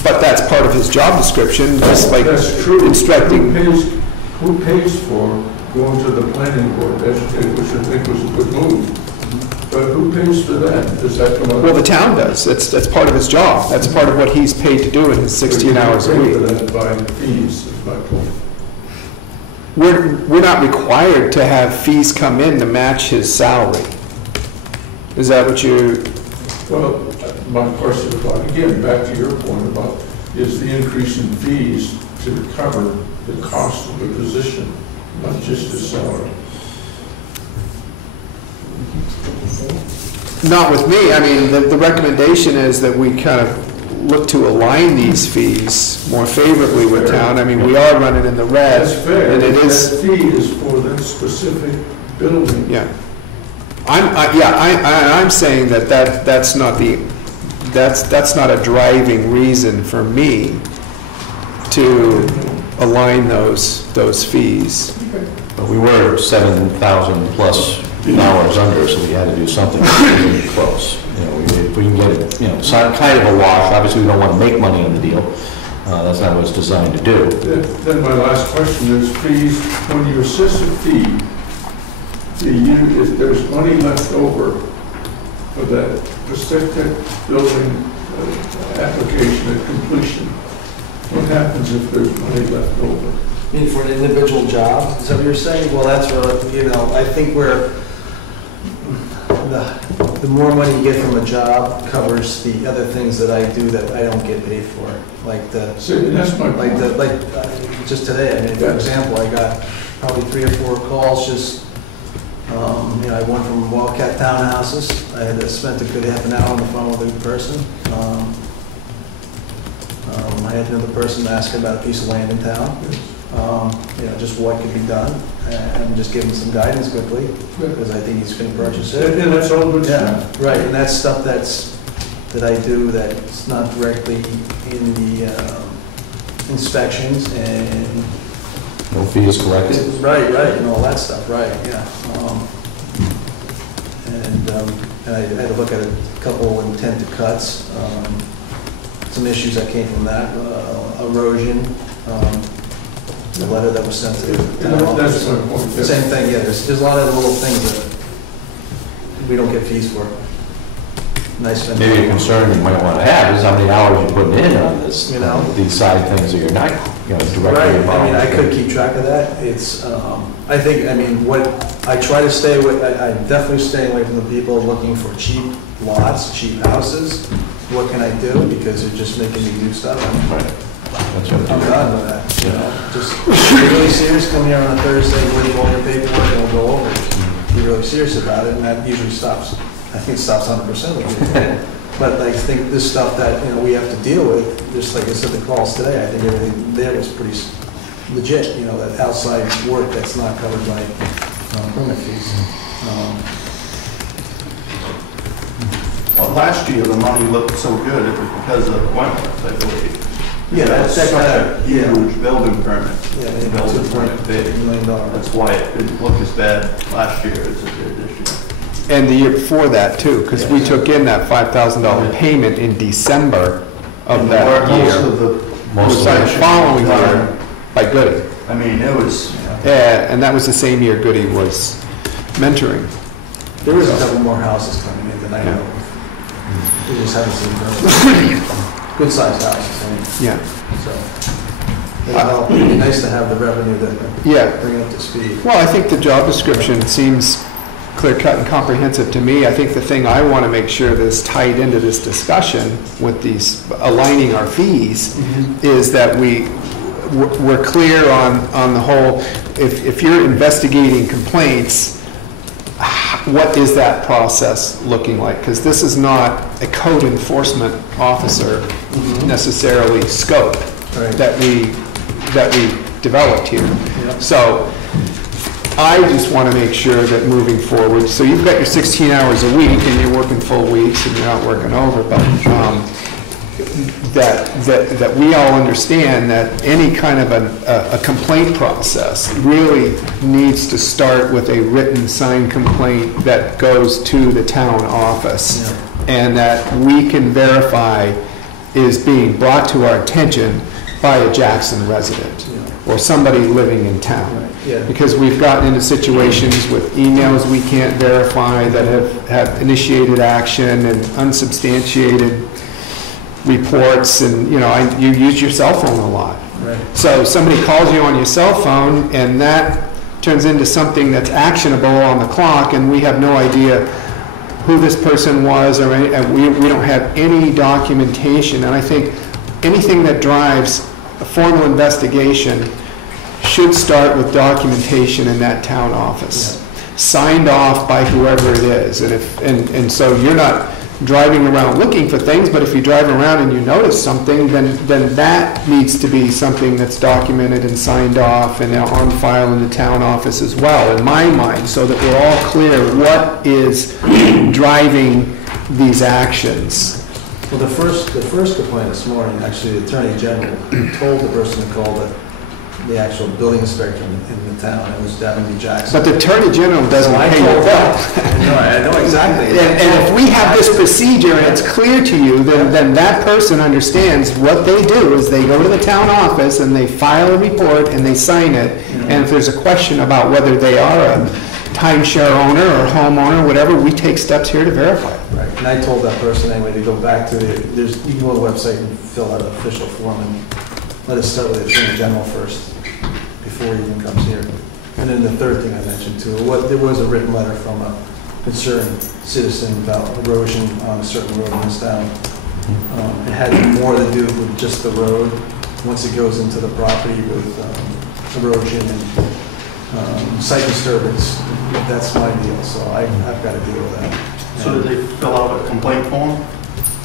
but that's part of his job description, just like That's true. instructing. Who pays who pays for going to the planning board to educate, which I think was a good move? But who pays for that? Does that come out? Well, the town does. That's part of his job. That's part of what he's paid to do in his 16 hours a Pay for week. that by fees, is my point. We're not required to have fees come in to match his salary. Is that what you, Well, my question about, again, back to your point about, is the increase in fees to cover the cost of the position, not just the salary? not with me. I mean, the recommendation is that we kind of look to align these fees more favorably with town. I mean, we are running in the red. That's fair. And it is. That fee is for that specific building. Yeah. I'm saying that's not a driving reason for me to align those fees. But we were 7,000 plus hours under, so we had to do something really close. You know, if we can get it, you know, kind of a wash. Obviously, we don't want to make money on the deal. That's not what it's designed to do. Then my last question is fees, when you assess a fee, if there's money left over for that specific building application at completion, what happens if there's money left over? I mean, for an individual job, is that what you're saying? Well, that's what, you know, I think the more money you get from a job covers the other things that I do that I don't get paid for. Like See, that's my point. Just today, I mean, for example, I got probably 3 or 4 calls just, you know, I went from Wildcat Townhouses. I had spent a good half an hour on the phone with a person. I had another person asking about a piece of land in town. You know, just what could be done, and just give him some guidance quickly, because I think he's going to purchase it. And that's all good Yeah, stuff. right, and that's stuff that I do that's not directly in the inspections and. No fees collected. Right, and all that stuff, right, yeah. And I had to look at a couple intended cuts, some issues that came from that, erosion, the letter that was sent to the town office. That's my point. Yeah. Same thing, yeah, there's a lot of little things that we don't get fees for. Nice. Maybe a concern you might want to have is how many hours you're putting in on this, You know? these side things that you're not, you know, directly Right, involved. I mean, I could keep track of that. It's, I think, I mean, what I try to stay with, I'm definitely staying away from the people looking for cheap lots, cheap houses. What can I do? Because they're just making me do stuff. Right. That's what I'm done with that, you know? Just be really serious, come here on a Thursday, we'll do all your paperwork and we'll go over it. Be really serious about it, and that usually stops. I think it stops 100% of it. But I think this stuff that, you know, we have to deal with, just like I said, the calls today, I think everything there was pretty legit, you know, that outside work that's not covered by permit fees. Well, last year, the money looked so good, it was because of Wentworth, I believe. Yeah, that's Such that, a huge building permit. Yeah, The building permit big. $2.8 million. That's why it didn't look as bad last year as it did this year. And the year before that too, because we took in that $5,000 payment in December of that Most year. of the, We most of started the following year by Goody. I mean, it was, Yeah, and that was the same year Goody was mentoring. There was a couple more houses coming in than I know of. We just haven't seen them. Good sized houses, I mean. Yeah. So, it'd be nice to have the revenue to Yeah. bring it up to speed. Well, I think the job description seems clear-cut and comprehensive to me. I think the thing I want to make sure that's tied into this discussion with these aligning our fees is that we're clear on the whole, if you're investigating complaints, what is that process looking like? Because this is not a code enforcement officer necessarily scope Right. that we developed here. Yep. So I just want to make sure that moving forward, so you've got your 16 hours a week and you're working full weeks and you're not working over, but that we all understand that any kind of a complaint process really needs to start with a written signed complaint that goes to the town office, and that we can verify is being brought to our attention by a Jackson resident. or somebody living in town. Yeah. Because we've gotten into situations with emails we can't verify that have initiated action and unsubstantiated reports, and, you know, you use your cell phone a lot. Right. So somebody calls you on your cell phone, and that turns into something that's actionable on the clock, and we have no idea who this person was, or any, and we don't have any documentation. And I think anything that drives a formal investigation should start with documentation in that town office, signed off by whoever it is. And so you're not driving around looking for things, but if you drive around and you notice something, then that needs to be something that's documented and signed off and on file in the town office as well, in my mind, so that we're all clear what is driving these actions. Well, the first complaint this morning, actually, the Attorney General told the person to call the actual building inspector in the town. It was down in Jackson. But the Attorney General doesn't So I pay your told bill. No, I know exactly. And if we have this procedure and it's clear to you, then that person understands what they do is they go to the town office and they file a report and they sign it. And if there's a question about whether they are a timeshare owner or homeowner, whatever, we take steps here to verify it. Right, and I told that person anyway to go back to you can go to the website and fill out an official form and let us start with the Attorney General first, before he even comes here. And then the third thing I mentioned too, there was a written letter from a concerned citizen about erosion on a certain road in this town. It had more to do with just the road. Once it goes into the property with erosion and site disturbance, that's my deal, so I've got to deal with that. So did they fill out a complaint form?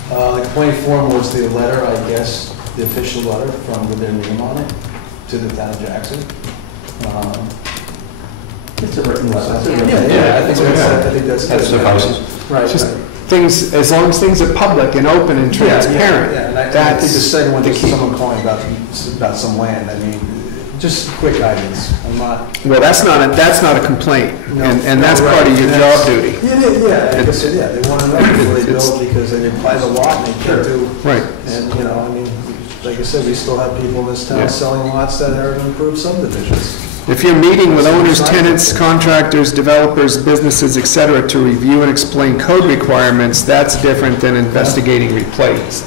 The complaint form was the letter, I guess, the official letter with their name on it to the town of Jackson. It's a written letter. I think that's That suffices. Right. Just things, as long as things are public and open and transparent. Yeah, and I think the second one, just someone calling about some land, I mean, just quick guidance. I'm not. Well, that's not a complaint, No, and that's right, part of your job that's- duty. Yeah, like I said, yeah, they want to know before they build because they didn't buy the lot and they can't do. Right. And, you know, I mean, like I said, we still have people in this Yeah. town selling lots that are improved subdivisions. If you're meeting with owners, tenants, contractors, developers, businesses, et cetera, to review and explain code requirements, that's different than investigating complaints.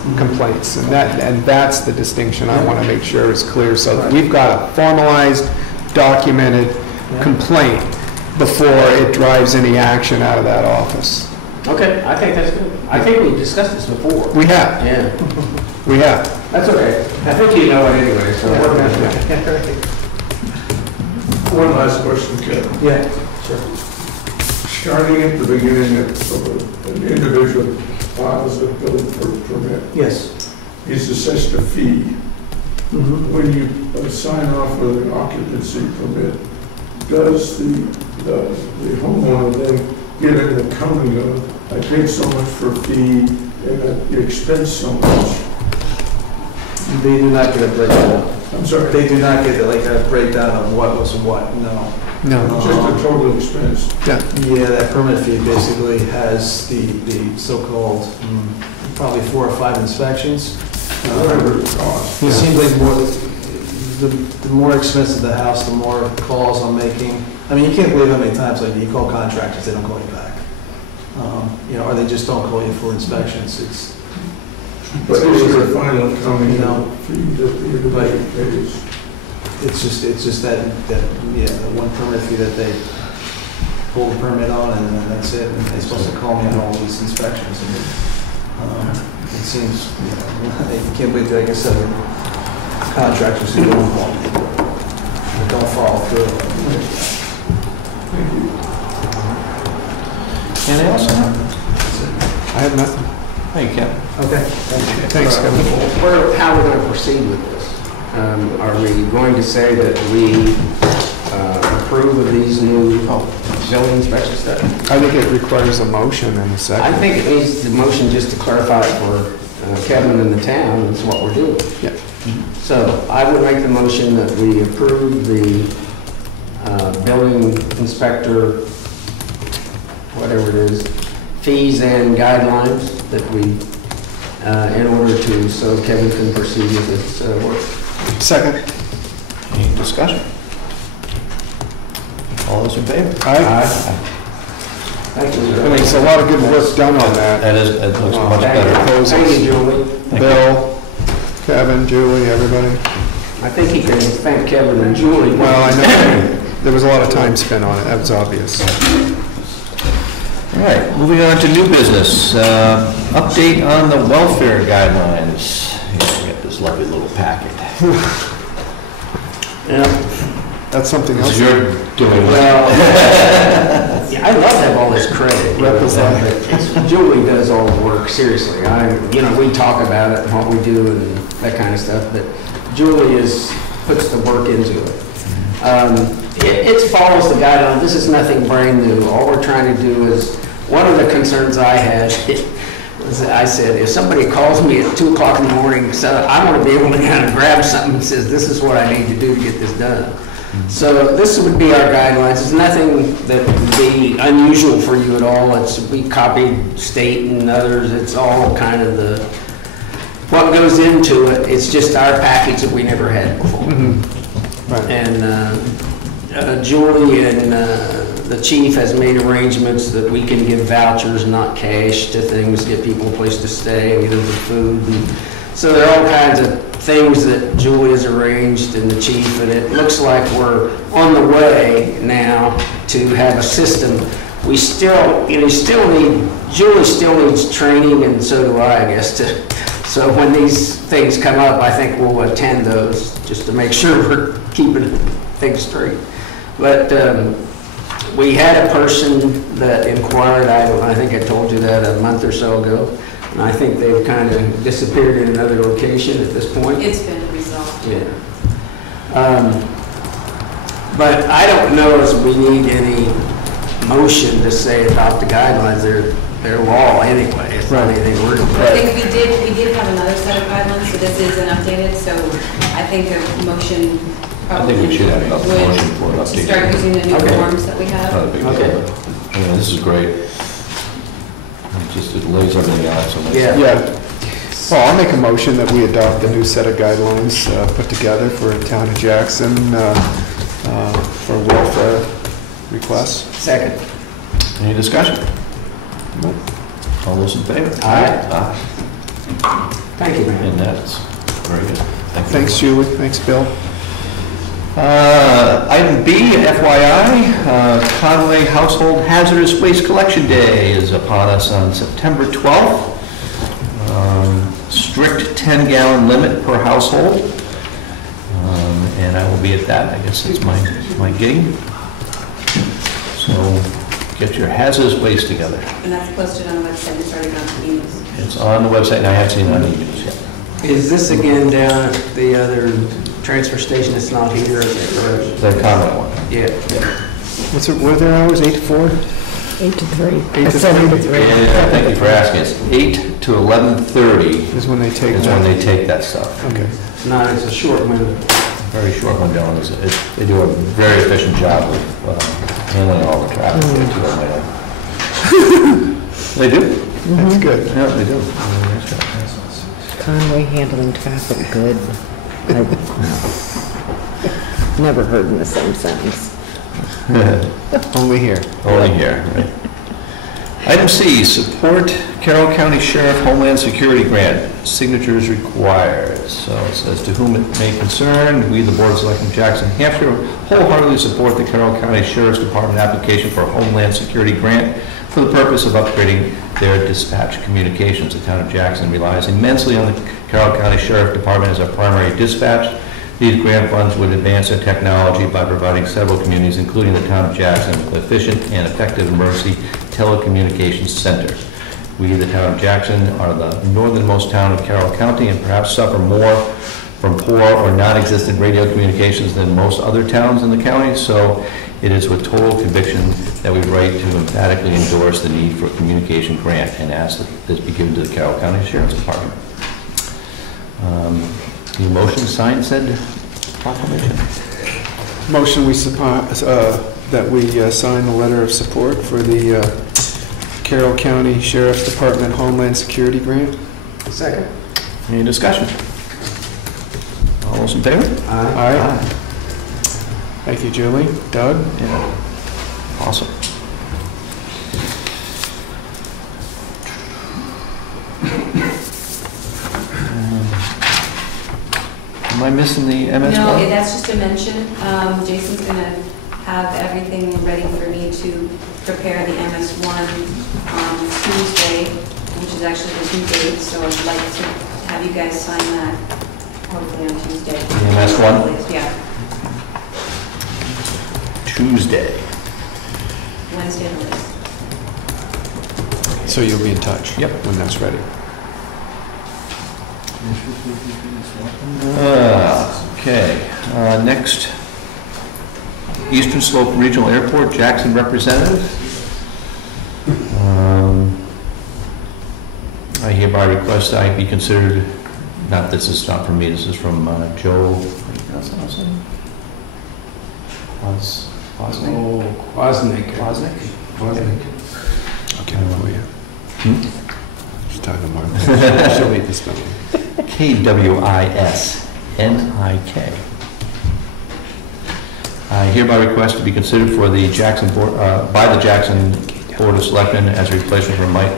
And that's the distinction I want to make sure is clear, so that we've got a formalized, documented complaint before it drives any action out of that office. Okay, I think that's good. I think we discussed this before. We have, Yeah, we have. that's okay. I think you know it anyway, so. One last question, Kevin. Yeah, sure. Starting at the beginning, an individual files a building permit, Yes. he's assessed a fee. Mhm. When you sign off with an occupancy permit, does the homeowner then get an accounting of, I paid so much for a fee and the expense so much? They do not get a breakdown. I'm sorry, They do not get like a breakdown of what was what, no. No. just the total expense. Yeah, that permit fee basically has the so-called, probably 4 or 5 inspections. Whatever it costs. It seems like the more expensive the house, the more calls I'm making. I mean, you can't believe how many times, like, you call contractors, they don't call you back. You know, or they just don't call you for inspections. But is there a final accounting No. fee that the individual pays? It's just that, yeah, the one permit fee that they pull the permit on, and then that's it, and they're supposed to call me on all these inspections, and it seems, you know, I can't believe, like I said, contractors who don't call me, that don't follow through. Anything else? I have nothing. Thank you, Ken. Okay. Thanks, Kevin. How are we going to proceed with this? Are we going to say that we approve of these new building inspection stuff? I think it requires a motion and a second. I think it needs the motion just to clarify it for Kevin and the town, that's what we're doing. Yeah. So I would make the motion that we approve the building inspector, whatever it is, fees and guidelines that we, in order to, so Kevin can proceed with his work. Second. discussion? All those in favor? I Thank you. mean, it's a lot of good work done on that. That looks much better. Thank you, Julie. Bill, Kevin, Julie, everybody. I think he can thank Kevin and Julie. Well, I know there was a lot of time spent on it, that was obvious. All right, moving on to new business. Update on the welfare guidelines. Here, we got this lovely little packet. Yeah. That's something else. You're doing Well, yeah, I'd love to have all this credit. But Julie does all the work, seriously. We talk about it and what we do and that kind of stuff, but Julie puts the work into it. It follows the guideline. This is nothing brand new. All we're trying to do is, one of the concerns I had was that I said, if somebody calls me at 2 o'clock in the morning, so I want to be able to kind of grab something and says, this is what I need to do to get this done. So this would be our guidelines. It's nothing that would be unusual for you at all. We copied state and others. It's all kind of what goes into it. It's just our package that we never had before. Mm-hmm. Right. And Julie and the chief has made arrangements that we can give vouchers, not cash, to things, get people a place to stay, either for food. And so there are all kinds of things that Julie has arranged and the chief, and it looks like we're on the way now to have a system. We still, Julie still needs training, and so do I guess, so when these things come up, I think we'll attend those just to make sure we're keeping things straight. But we had a person that inquired, I think I told you that a month or so ago, and I think they've kind of disappeared in another location at this point. It's been resolved. Yeah. But I don't know if we need any motion to say adopt the guidelines. They're law anyway. It's not anything we're doing. I think we did have another set of guidelines, so this is an updated, so I think a motion I think we should have a motion for an update. to start using the new forms that we have. Not a big deal. Okay. Yeah, this is great. It lays everything out so much. Yeah. Well, I'll make a motion that we adopt the new set of guidelines put together for Town of Jackson for welfare requests. Second. Any discussion? Nope. All those in favor? Aye. Thank you, man. And that's very good. Thank you. Thanks, Julie. Thanks, Bill. Item B, FYI, Conway Household Hazardous Waste Collection Day is upon us on September 12th. Strict 10-gallon limit per household. And I will be at that. I guess that's my gig. So get your hazardous waste together. And that's posted on the website and started on the emails. It's on the website, and I haven't seen it on the emails yet. Is this again down at the other transfer station that's not here, is that correct? The Conway one. Yeah. What's it, what are their hours, 8 to 4? 8 to 3. 8 to 7 to 3. 3. Yeah, thank you for asking. It's 8 to 11:30 Is when they take is that. when they take that stuff. Okay. No, it's a short window. Very short window, and they do a very efficient job of handling all the traffic. They do? That's good. Yeah, they do. Conway handling traffic good. I've never heard in the same sentence. Only here. Only here, right. Item C, support Carroll County Sheriff Homeland Security Grant. Signatures required. So it says, to whom it may concern, we, the Board of Selectmen of Jackson, Hampshire, wholeheartedly support the Carroll County Sheriff's Department application for a Homeland Security Grant for the purpose of upgrading their dispatch communications. The town of Jackson relies immensely on the Carroll County Sheriff Department as our primary dispatch. These grant funds would advance their technology by providing several communities, including the town of Jackson, with efficient and effective emergency telecommunications center. We, the town of Jackson, are the northernmost town of Carroll County and perhaps suffer more from poor or non-existent radio communications than most other towns in the county, so it is with total conviction that we write to emphatically endorse the need for a communication grant and ask that this be given to the Carroll County Sheriff's Department. The motion signed said proclamation. Motion we support, that we sign the letter of support for the Carroll County Sheriff's Department Homeland Security Grant. Second. Any discussion? All those in favor? Aye. Thank you, Julie. Doug? Yeah. Awesome. Am I missing the MS1? No, that's just a mention. Jason's gonna have everything ready for me to prepare the MS1 on Tuesday, which is actually the due date, so I'd like to have you guys sign that hopefully on Tuesday. The MS1? Yeah, Tuesday. Wednesday at least. So you'll be in touch? Yep. When that's ready. Okay, next, Eastern Slope Regional Airport, Jackson representative. I hereby request that I be considered, this is not from me, this is from Joe, how do you pronounce that last name? Wozniak. Okay, for you. Just talking to Martha. She'll read this spelling. Kwisnik. I hereby request to be considered for the Jackson Board, by the Jackson Board of Selectmen as a replacement for Mike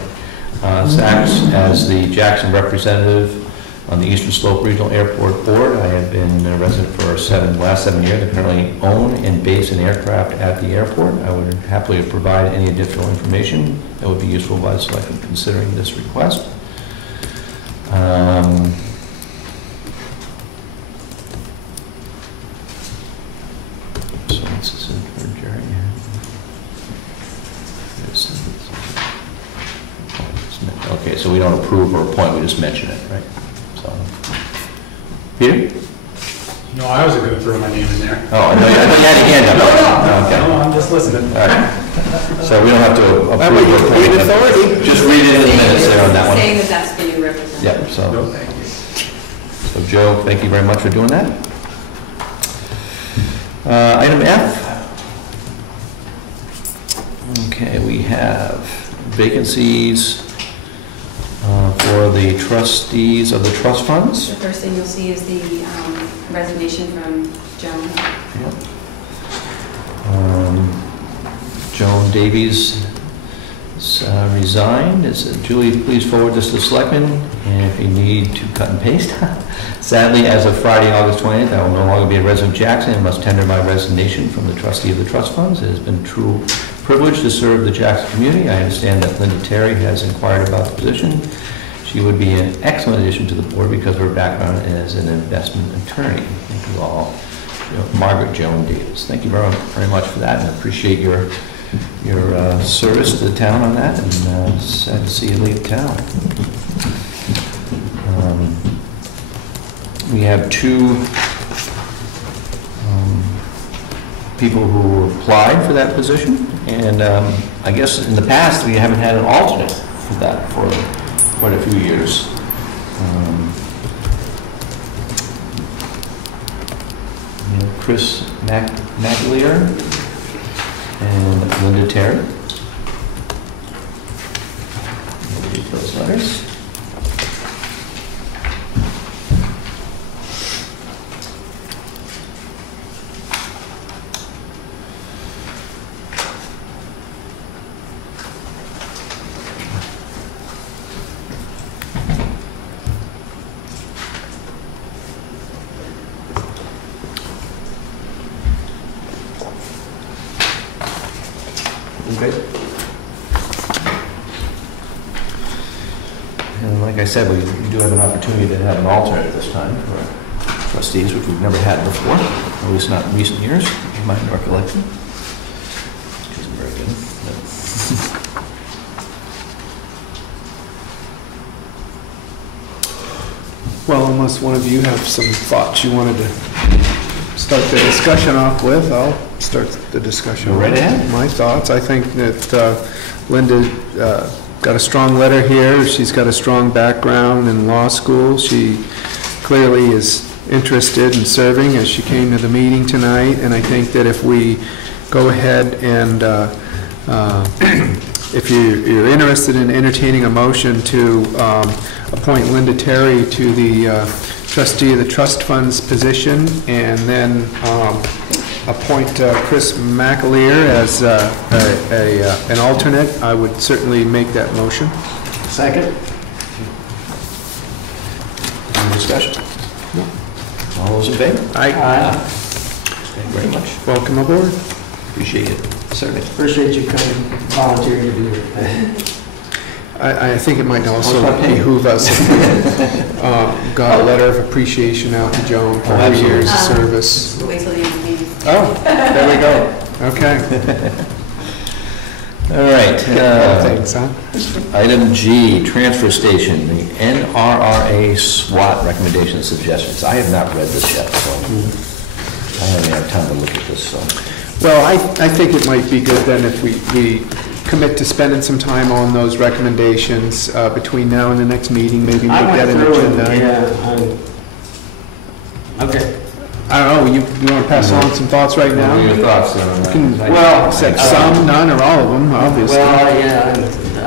Sachs as the Jackson representative on the Eastern Slope Regional Airport Board. I have been a resident for last 7 years. I currently own and base an aircraft at the airport. I would happily provide any additional information that would be useful by the Selectmen considering this request. So what's this in for Jerry? Okay, so we don't approve or appoint, we just mention it, right? So, Peter? No, I was going to throw my name in there. Oh, I thought you had a hand up. Okay. No, I'm just listening. All right. So we don't have to approve or appoint. authority. Just read it in the minutes there on that one. Saying that that's the new representative. Yep, so. No, thank you. So Joe, thank you very much for doing that. Item F. Okay, we have vacancies for the trustees of the trust funds. The first thing you'll see is the resignation from Joan. Yep. Joan Davies resigned. Julie, please forward this to the Selectmen, and if you need to cut and paste. Sadly, as of Friday, August 20th, I will no longer be a resident of Jackson and must tender my resignation from the trustee of the trust funds. It has been a true privilege to serve the Jackson community. I understand that Linda Terry has inquired about the position. She would be an excellent addition to the board because of her background as an investment attorney. Thank you all. Margaret Joan Davis. Thank you very much for that, and I appreciate your service to the town on that, and sad to see you leave town. We have two people who applied for that position, and I guess in the past we haven't had an alternate for that for quite a few years. Chris McAleer and Linda Terry. Read those letters. Okay. And like I said, we do have an opportunity to have an alternate this time for trustees, which we've never had before, at least not in recent years, in my recollection. Which isn't very good. Well, unless one of you have some thoughts you wanted to start the discussion off with, I'll start the discussion. Go right ahead. My thoughts, I think that Linda got a strong letter here. She's got a strong background in law school. She clearly is interested in serving as she came to the meeting tonight, and I think that if we go ahead and if you're interested in entertaining a motion to appoint Linda Terry to the trustee of the trust funds position, and then appoint Chris McAleer as an alternate, I would certainly make that motion. Second? Any discussion? No. All those in favor? Aye. Thank you very much. Welcome aboard. Appreciate it. Certainly. Appreciate you coming, volunteering to do it. I think it might also behoove us if we got a letter of appreciation out to Joan for her years of service. Wait till the end of the meeting. Oh, there we go. Okay. All right. Thanks, huh? Item G, transfer station, the NRRA SWAT recommendations and suggestions. I have not read this yet, so I haven't had time to look at this, so. Well, I think it might be good then if we commit to spending some time on those recommendations between now and the next meeting, maybe make that an agenda. Yeah, okay. I don't know, you want to pass on some thoughts right now? What are your thoughts on that? Well, Except some, none, or all of them, obviously. Well, yeah,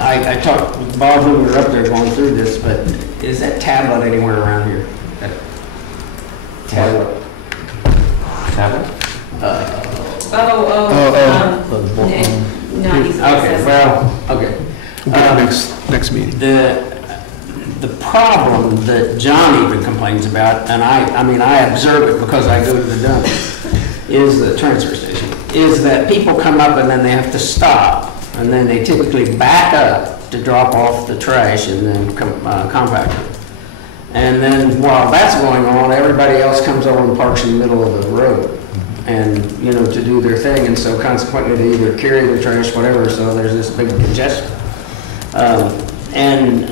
I talked with Bob when we were up there going through this, but is that tablet anywhere around here? That tablet? Tablet? No, he's. Okay, well, okay. We'll get it next meeting. The problem that John even complains about, and I mean, I observe it because I go to the dump, is the transfer station, is that people come up and then they have to stop, and then they typically back up to drop off the trash and then compact it. And then while that's going on, everybody else comes over and parks in the middle of the road, and, you know, to do their thing, and so consequently they either carry their trash, whatever, so there's this big congestion. And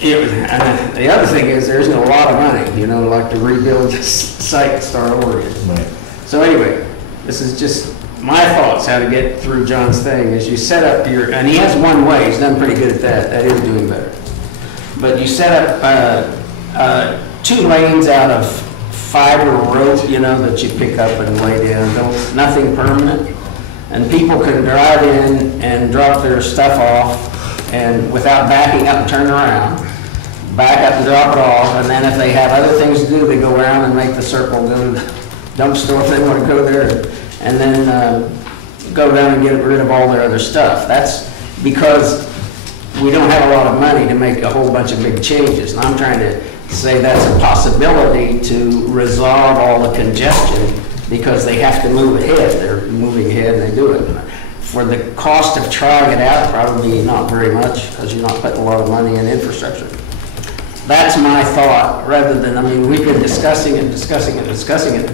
the other thing is, there isn't a lot of money, you know, like to rebuild this site and start over again. Right. So anyway, this is just my thoughts how to get through John's thing, is you set up your, and he has one way, he's done pretty good at that, that is doing better. But you set up 2 lanes out of fiber rope, you know, that you pick up and lay down, nothing permanent. And people can drive in and drop their stuff off and without backing up and turn around, back up and drop it off, and then if they have other things to do, they go around and make the circle, go to the dumpster if they want to go there, and then go down and get rid of all their other stuff. That's because we don't have a lot of money to make a whole bunch of big changes. And I'm trying to say that's a possibility to resolve all the congestion because they have to move ahead. They're moving ahead and they do it. For the cost of trying it out, probably not very much because you're not putting a lot of money in infrastructure. That's my thought, rather than, I mean, we've been discussing it,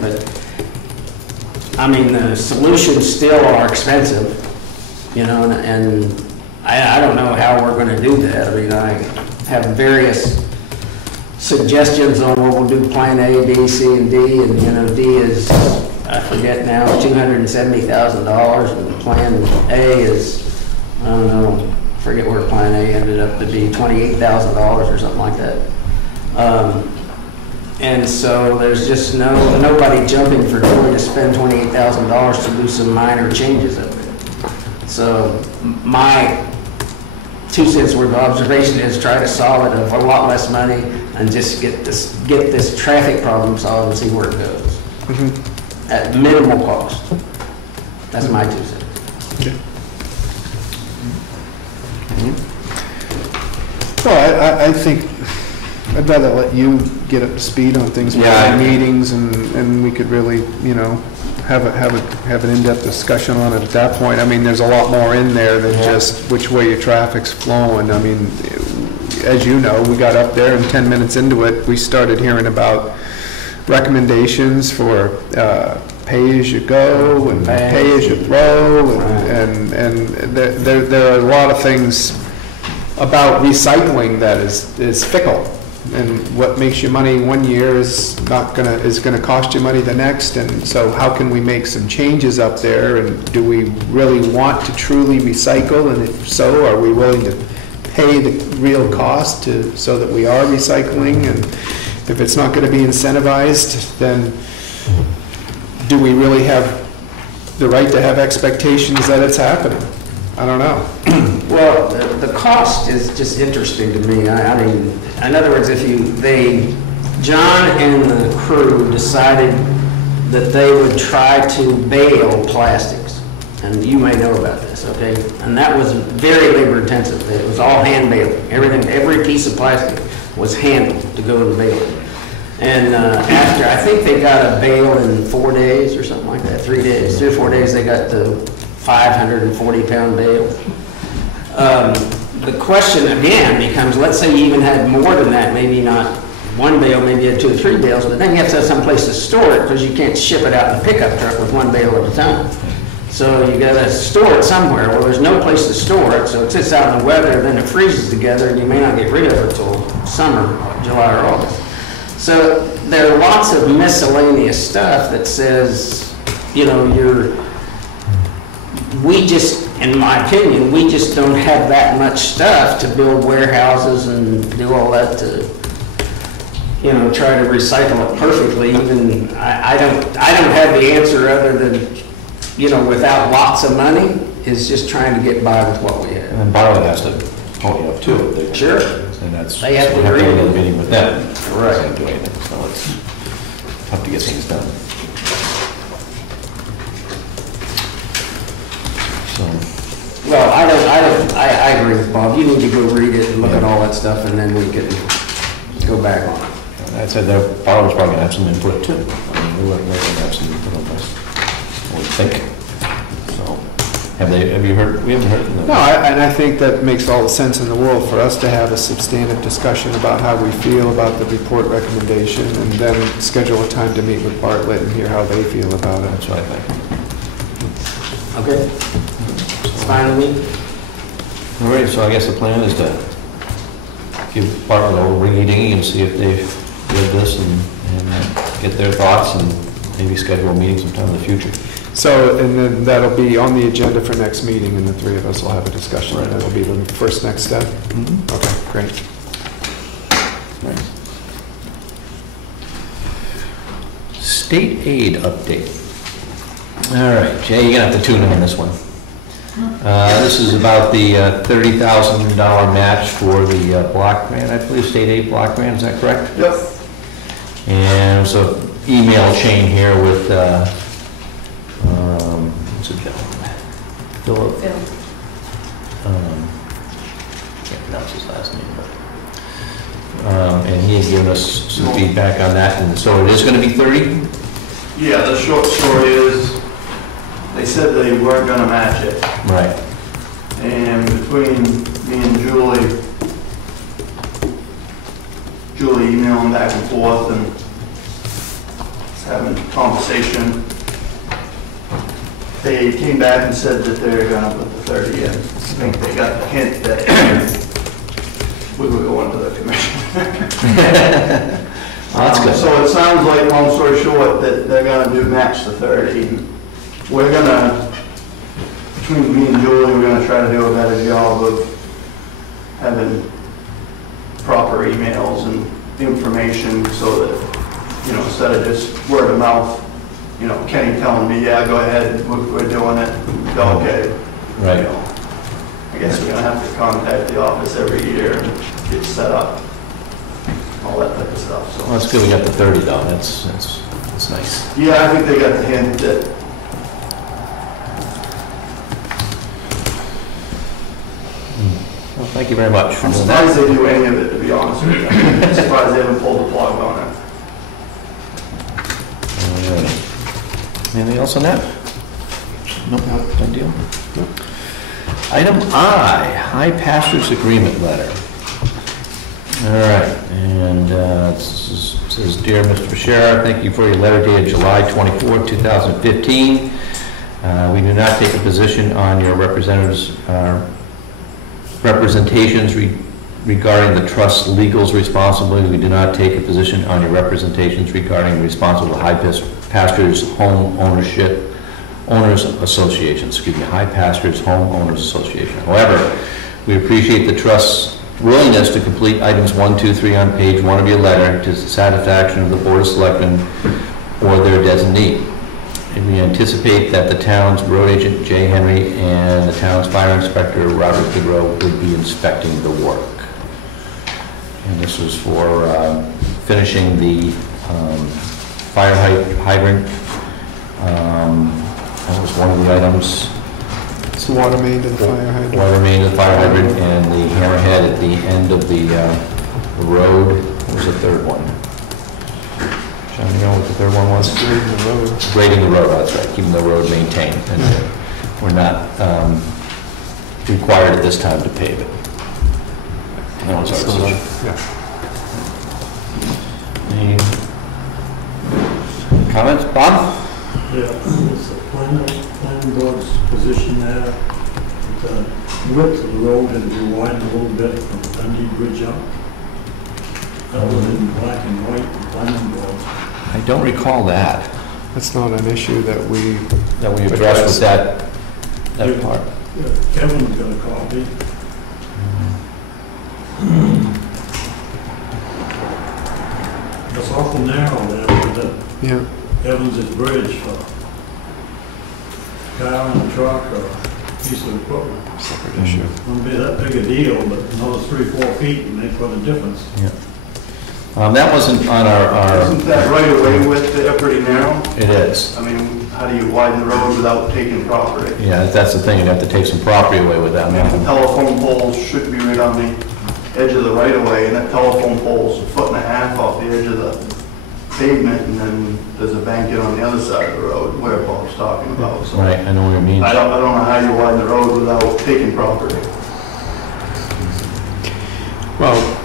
but I mean, the solutions still are expensive, you know, and I don't know how we're going to do that. I mean, I have various suggestions on what we'll do, plan A, B, C, and D, and, you know, D is, I forget now, $270,000, and plan A is, I don't know, I forget where plan A ended up to be, $28,000 or something like that. And so there's just nobody jumping for joy to spend $28,000 to do some minor changes up there. So my 2 cents worth of observation is try to solve it for a lot less money and just get this traffic problem solved and see where it goes. Mm-hmm. At minimal cost. That's my 2 cents. Okay. Well, I think I'd rather let you get up to speed on things with our meetings, and we could really, you know, have an in-depth discussion on it at that point. I mean, there's a lot more in there than just which way your traffic's flowing. I mean, as you know, we got up there and 10 minutes into it, we started hearing about recommendations for pay-as-you-go and pay-as-you-throw, and there are a lot of things about recycling that is fickle. And what makes you money one year is gonna cost you money the next. And so how can we make some changes up there? And do we really want to truly recycle? And if so, are we willing to pay the real cost so that we are recycling? And if it's not gonna be incentivized, then do we really have the right to have expectations that it's happening? I don't know. Well, the cost is just interesting to me. I mean, in other words, John and the crew decided that they would try to bale plastics. And you may know about this, okay? And that was very labor intensive. It was all hand baling. Everything, every piece of plastic was handled to go to the baling. And after, I think they got a bale in 4 days or something like that, 3 days, 3 or 4 days, they got the 540-pound bale. The question again becomes, let's say you even had more than that, maybe not one bale, maybe you had 2 or 3 bales, but then you have to have some place to store it because you can't ship it out in a pickup truck with 1 bale at a time. So you gotta store it somewhere. Well, there's no place to store it, so it sits out in the weather, then it freezes together, and you may not get rid of it until summer, July or August. So there are lots of miscellaneous stuff that says, you know, we just, in my opinion, we just don't have that much stuff to build warehouses and do all that to, you know, try to recycle it perfectly. Even I don't have the answer other than, you know, without lots of money, is just trying to get by with what we have. And then Bartlett has to pony up too. Sure. And that's, They have to we'll have to agree. have a meeting with them. Right. Can't do anything, so it's tough to get things done. So, Well, I agree with Bob. You need to go read it and look at all that stuff, and then we can go back on it. I said that Bartlett's probably gonna have some input too. I mean, we're gonna have some input on this, what we think. So, have you heard, we haven't heard from them. No, and I think that makes all the sense in the world for us to have a substantive discussion about how we feel about the report recommendation, and then schedule a time to meet with Bartlett and hear how they feel about it. That's what I think. Okay? It's fine with me? All right, so I guess the plan is to give Bartlett a little ringy-dingy and see if they've read this and get their thoughts and maybe schedule a meeting sometime in the future. So, and then that'll be on the agenda for next meeting, and the 3 of us will have a discussion. Right. That'll be the first next step? Mm-hmm. Okay, great. Nice. State aid update. All right, Jay, you're gonna have to tune in on this one. This is about the $30,000 match for the block grant, I believe, state aid block grant, is that correct? Yep. And there's an email chain here with, what's it, Philip? Phil. Can't pronounce his last name, but, and he had given us some feedback on that, and so it is gonna be 30? Yeah, the short story is, they said they weren't gonna match it. Right. And between me and Julie emailing back and forth and just having a conversation, they came back and said that they're gonna put the 30 in. I think they got the hint that we were going to the commission. That's good. So it sounds like, long story short, that they're gonna match the 30. We're gonna, between me and Julie, we're gonna try to do a better job of having proper emails and information so that, you know, instead of just word of mouth, you know, Kenny telling me, yeah, go ahead, we're doing it, okay. Right. You know, I guess we're gonna have to contact the office every year and get set up, all that type of stuff, so. Well, that's good we got the 30 though, that's nice. Yeah, I think they got the hint that Well, thank you very much. I'm surprised they do any of it, to be honest with you. I'm surprised they haven't pulled the plug on it. All right. Anything else on that? Nope, done deal? Nope. Item I, High Pastures Agreement Letter. All right, and it says, Dear Mr. Bashara, thank you for your letter dated July 24, 2015. We do not take a position on your representations regarding the trust's legal responsibility. We do not take a position on your representations regarding responsible High Pastures Home Owners Association, High Pastures Home Owners Association. However, we appreciate the trust's willingness to complete items 1, 2, 3 on page 1 of your letter to the satisfaction of the Board of Selectmen or their designee. And we anticipate that the town's road agent, Jay Henry, and the town's fire inspector, Robert Goodrow, would be inspecting the work. And this was for finishing the fire hydrant That was one of the items. It's the water main to the fire hydrant. Water main to the fire hydrant and the hammerhead at the end of the road. What was the third one? John, you know what the third one was? Grading the road. Grading the road, that's right, keeping the road maintained. And we're not required at this time to pave it. That was our decision. Yeah. Any comments, Bob? Yeah, it's the planning board's position there, the width of the road had to be widened a little bit from Dundee Bridge up. That was in black and white, the planning board. I don't recall that. That's not an issue that we Addressed with that part. Yeah, Kevin's got a copy. It's awful narrow there, but that Yeah. Kevin's bridge for car and a truck or a piece of equipment. Separate issue. Wouldn't be that big a deal, but another 3-4 feet would make quite a difference. Yeah. That wasn't on our, Isn't that right away width there pretty narrow? it is. I mean, how do you widen the road without taking property? Yeah, that's the thing, you'd have to take some property away with that. I mean, the telephone poles should be right on the edge of the right of way, and that telephone pole's 1.5 foot off the edge of the pavement, and then there's a bank on the other side of the road, where Bob's talking about, so. Right, I know what you mean. I don't know how you widen the road without taking property. Well,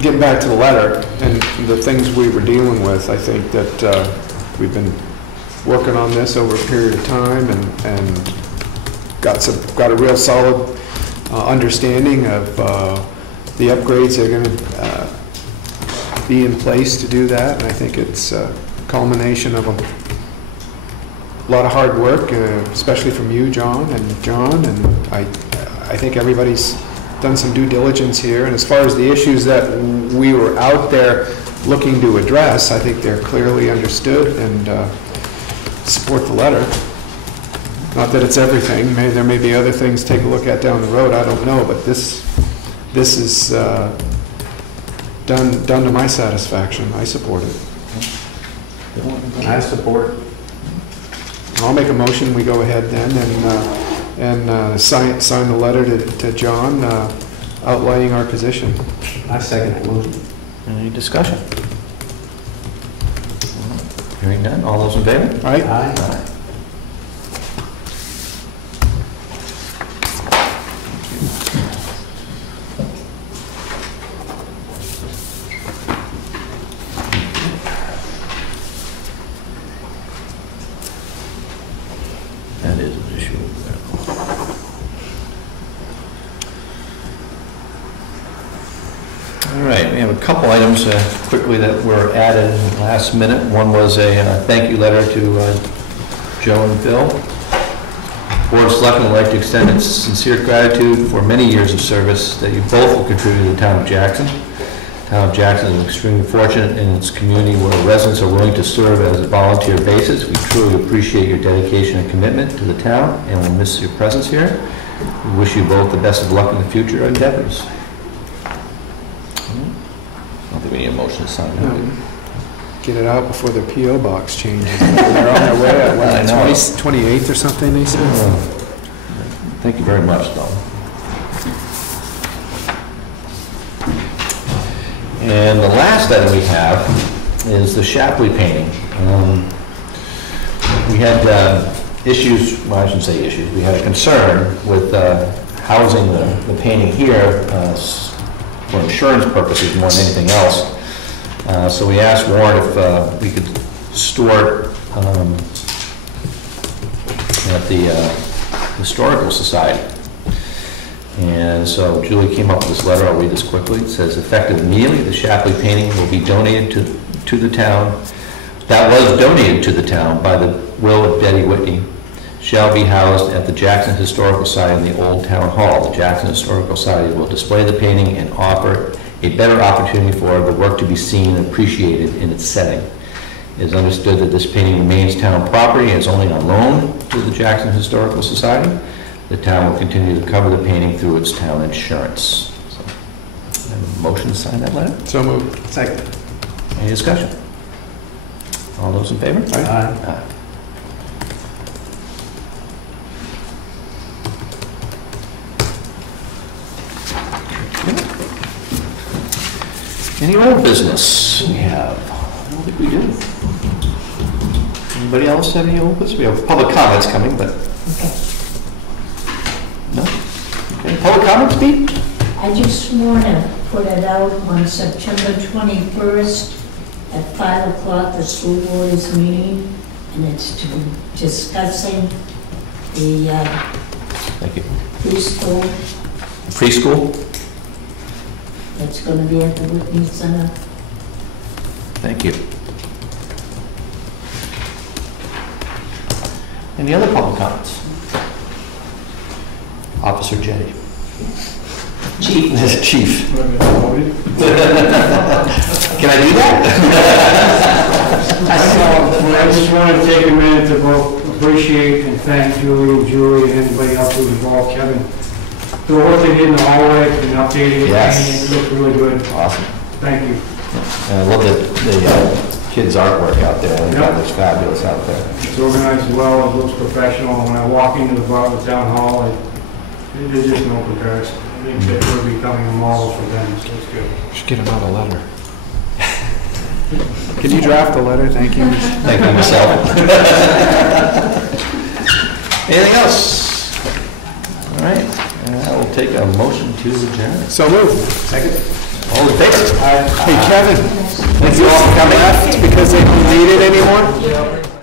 getting back to the letter and the things we were dealing with, I think that we've been working on this over a period of time and got a real solid understanding of the upgrades that are going to be in place to do that. And I think it's a culmination of a lot of hard work, especially from you, John, and I think everybody's done some due diligence here. And as far as the issues that we were out there looking to address, I think they're clearly understood and support the letter. Not that it's everything. There may be other things to take a look at down the road. I don't know, but this is done to my satisfaction. I support it. I support. I'll make a motion. We go ahead then and sign the letter to John outlining our position. I second that motion. Any discussion? Hearing none, all those in favor? All right? Aye. Aye. That is an issue. All right, we have a couple items quickly that were added last minute. One was a thank you letter to Joe and Bill. Board of Selectmen would like to extend its sincere gratitude for many years of service that you both have contributed to the town of Jackson. The town of Jackson is extremely fortunate in its community where residents are willing to serve as a volunteer basis. We truly appreciate your dedication and commitment to the town and will miss your presence here. We wish you both the best of luck in the future endeavors. I don't think we need a motion to sign that. Get it out before their P.O. box changes. They're on their way at, I know. 28th or something, they said? Thank you very much, though. And the last item we have is the Shapley painting. We had issues, well, I shouldn't say issues, we had a concern with housing the painting here for insurance purposes more than anything else. So we asked Warren if we could store it at the Historical Society. And so Julie came up with this letter. I'll read this quickly. It says, effective immediately, the Shapley painting will be donated to the town. That was donated to the town by the will of Betty Whitney. Shall be housed at the Jackson Historical Society in the Old Town Hall. The Jackson Historical Society will display the painting and offer a better opportunity for the work to be seen and appreciated in its setting. It is understood that this painting remains town property and is only on loan to the Jackson Historical Society. The town will continue to cover the painting through its town insurance. So, I have a motion to sign that letter. So moved. Second. Any discussion? All those in favor? Aye. Aye. Any old business we have? I don't think we do. Anybody else have any old business? We have public comments coming, but... No? Okay, public comments, Pete? I just want to put it out on September 21st at 5 o'clock, the school board is meeting, and it's to be discussing the Thank you. preschool Preschool? that's going to be at the Whitney Center. Thank you. Any other public comments? Officer Jay. Chief. Chief. Can I do that? I just want to take a minute to both appreciate and thank Julie and Julie and everybody else who was involved, Kevin. The work they did in the hallway and updating it, Yes. it looked really good. Awesome. Thank you. And I love the kids' artwork out there. I think that looks fabulous out there. It's organized well, it looks professional. When I walk into the town hall, there's just no comparison. I think that we're becoming a model for them, so it's good. Should get another letter. Can you draft a letter? Thank you. Thank you, myself. Anything else? All right, I will take a motion to adjourn. So moved. Second. All in favor? Hey, Kevin, Thank you all for coming. left because they don't need it anymore?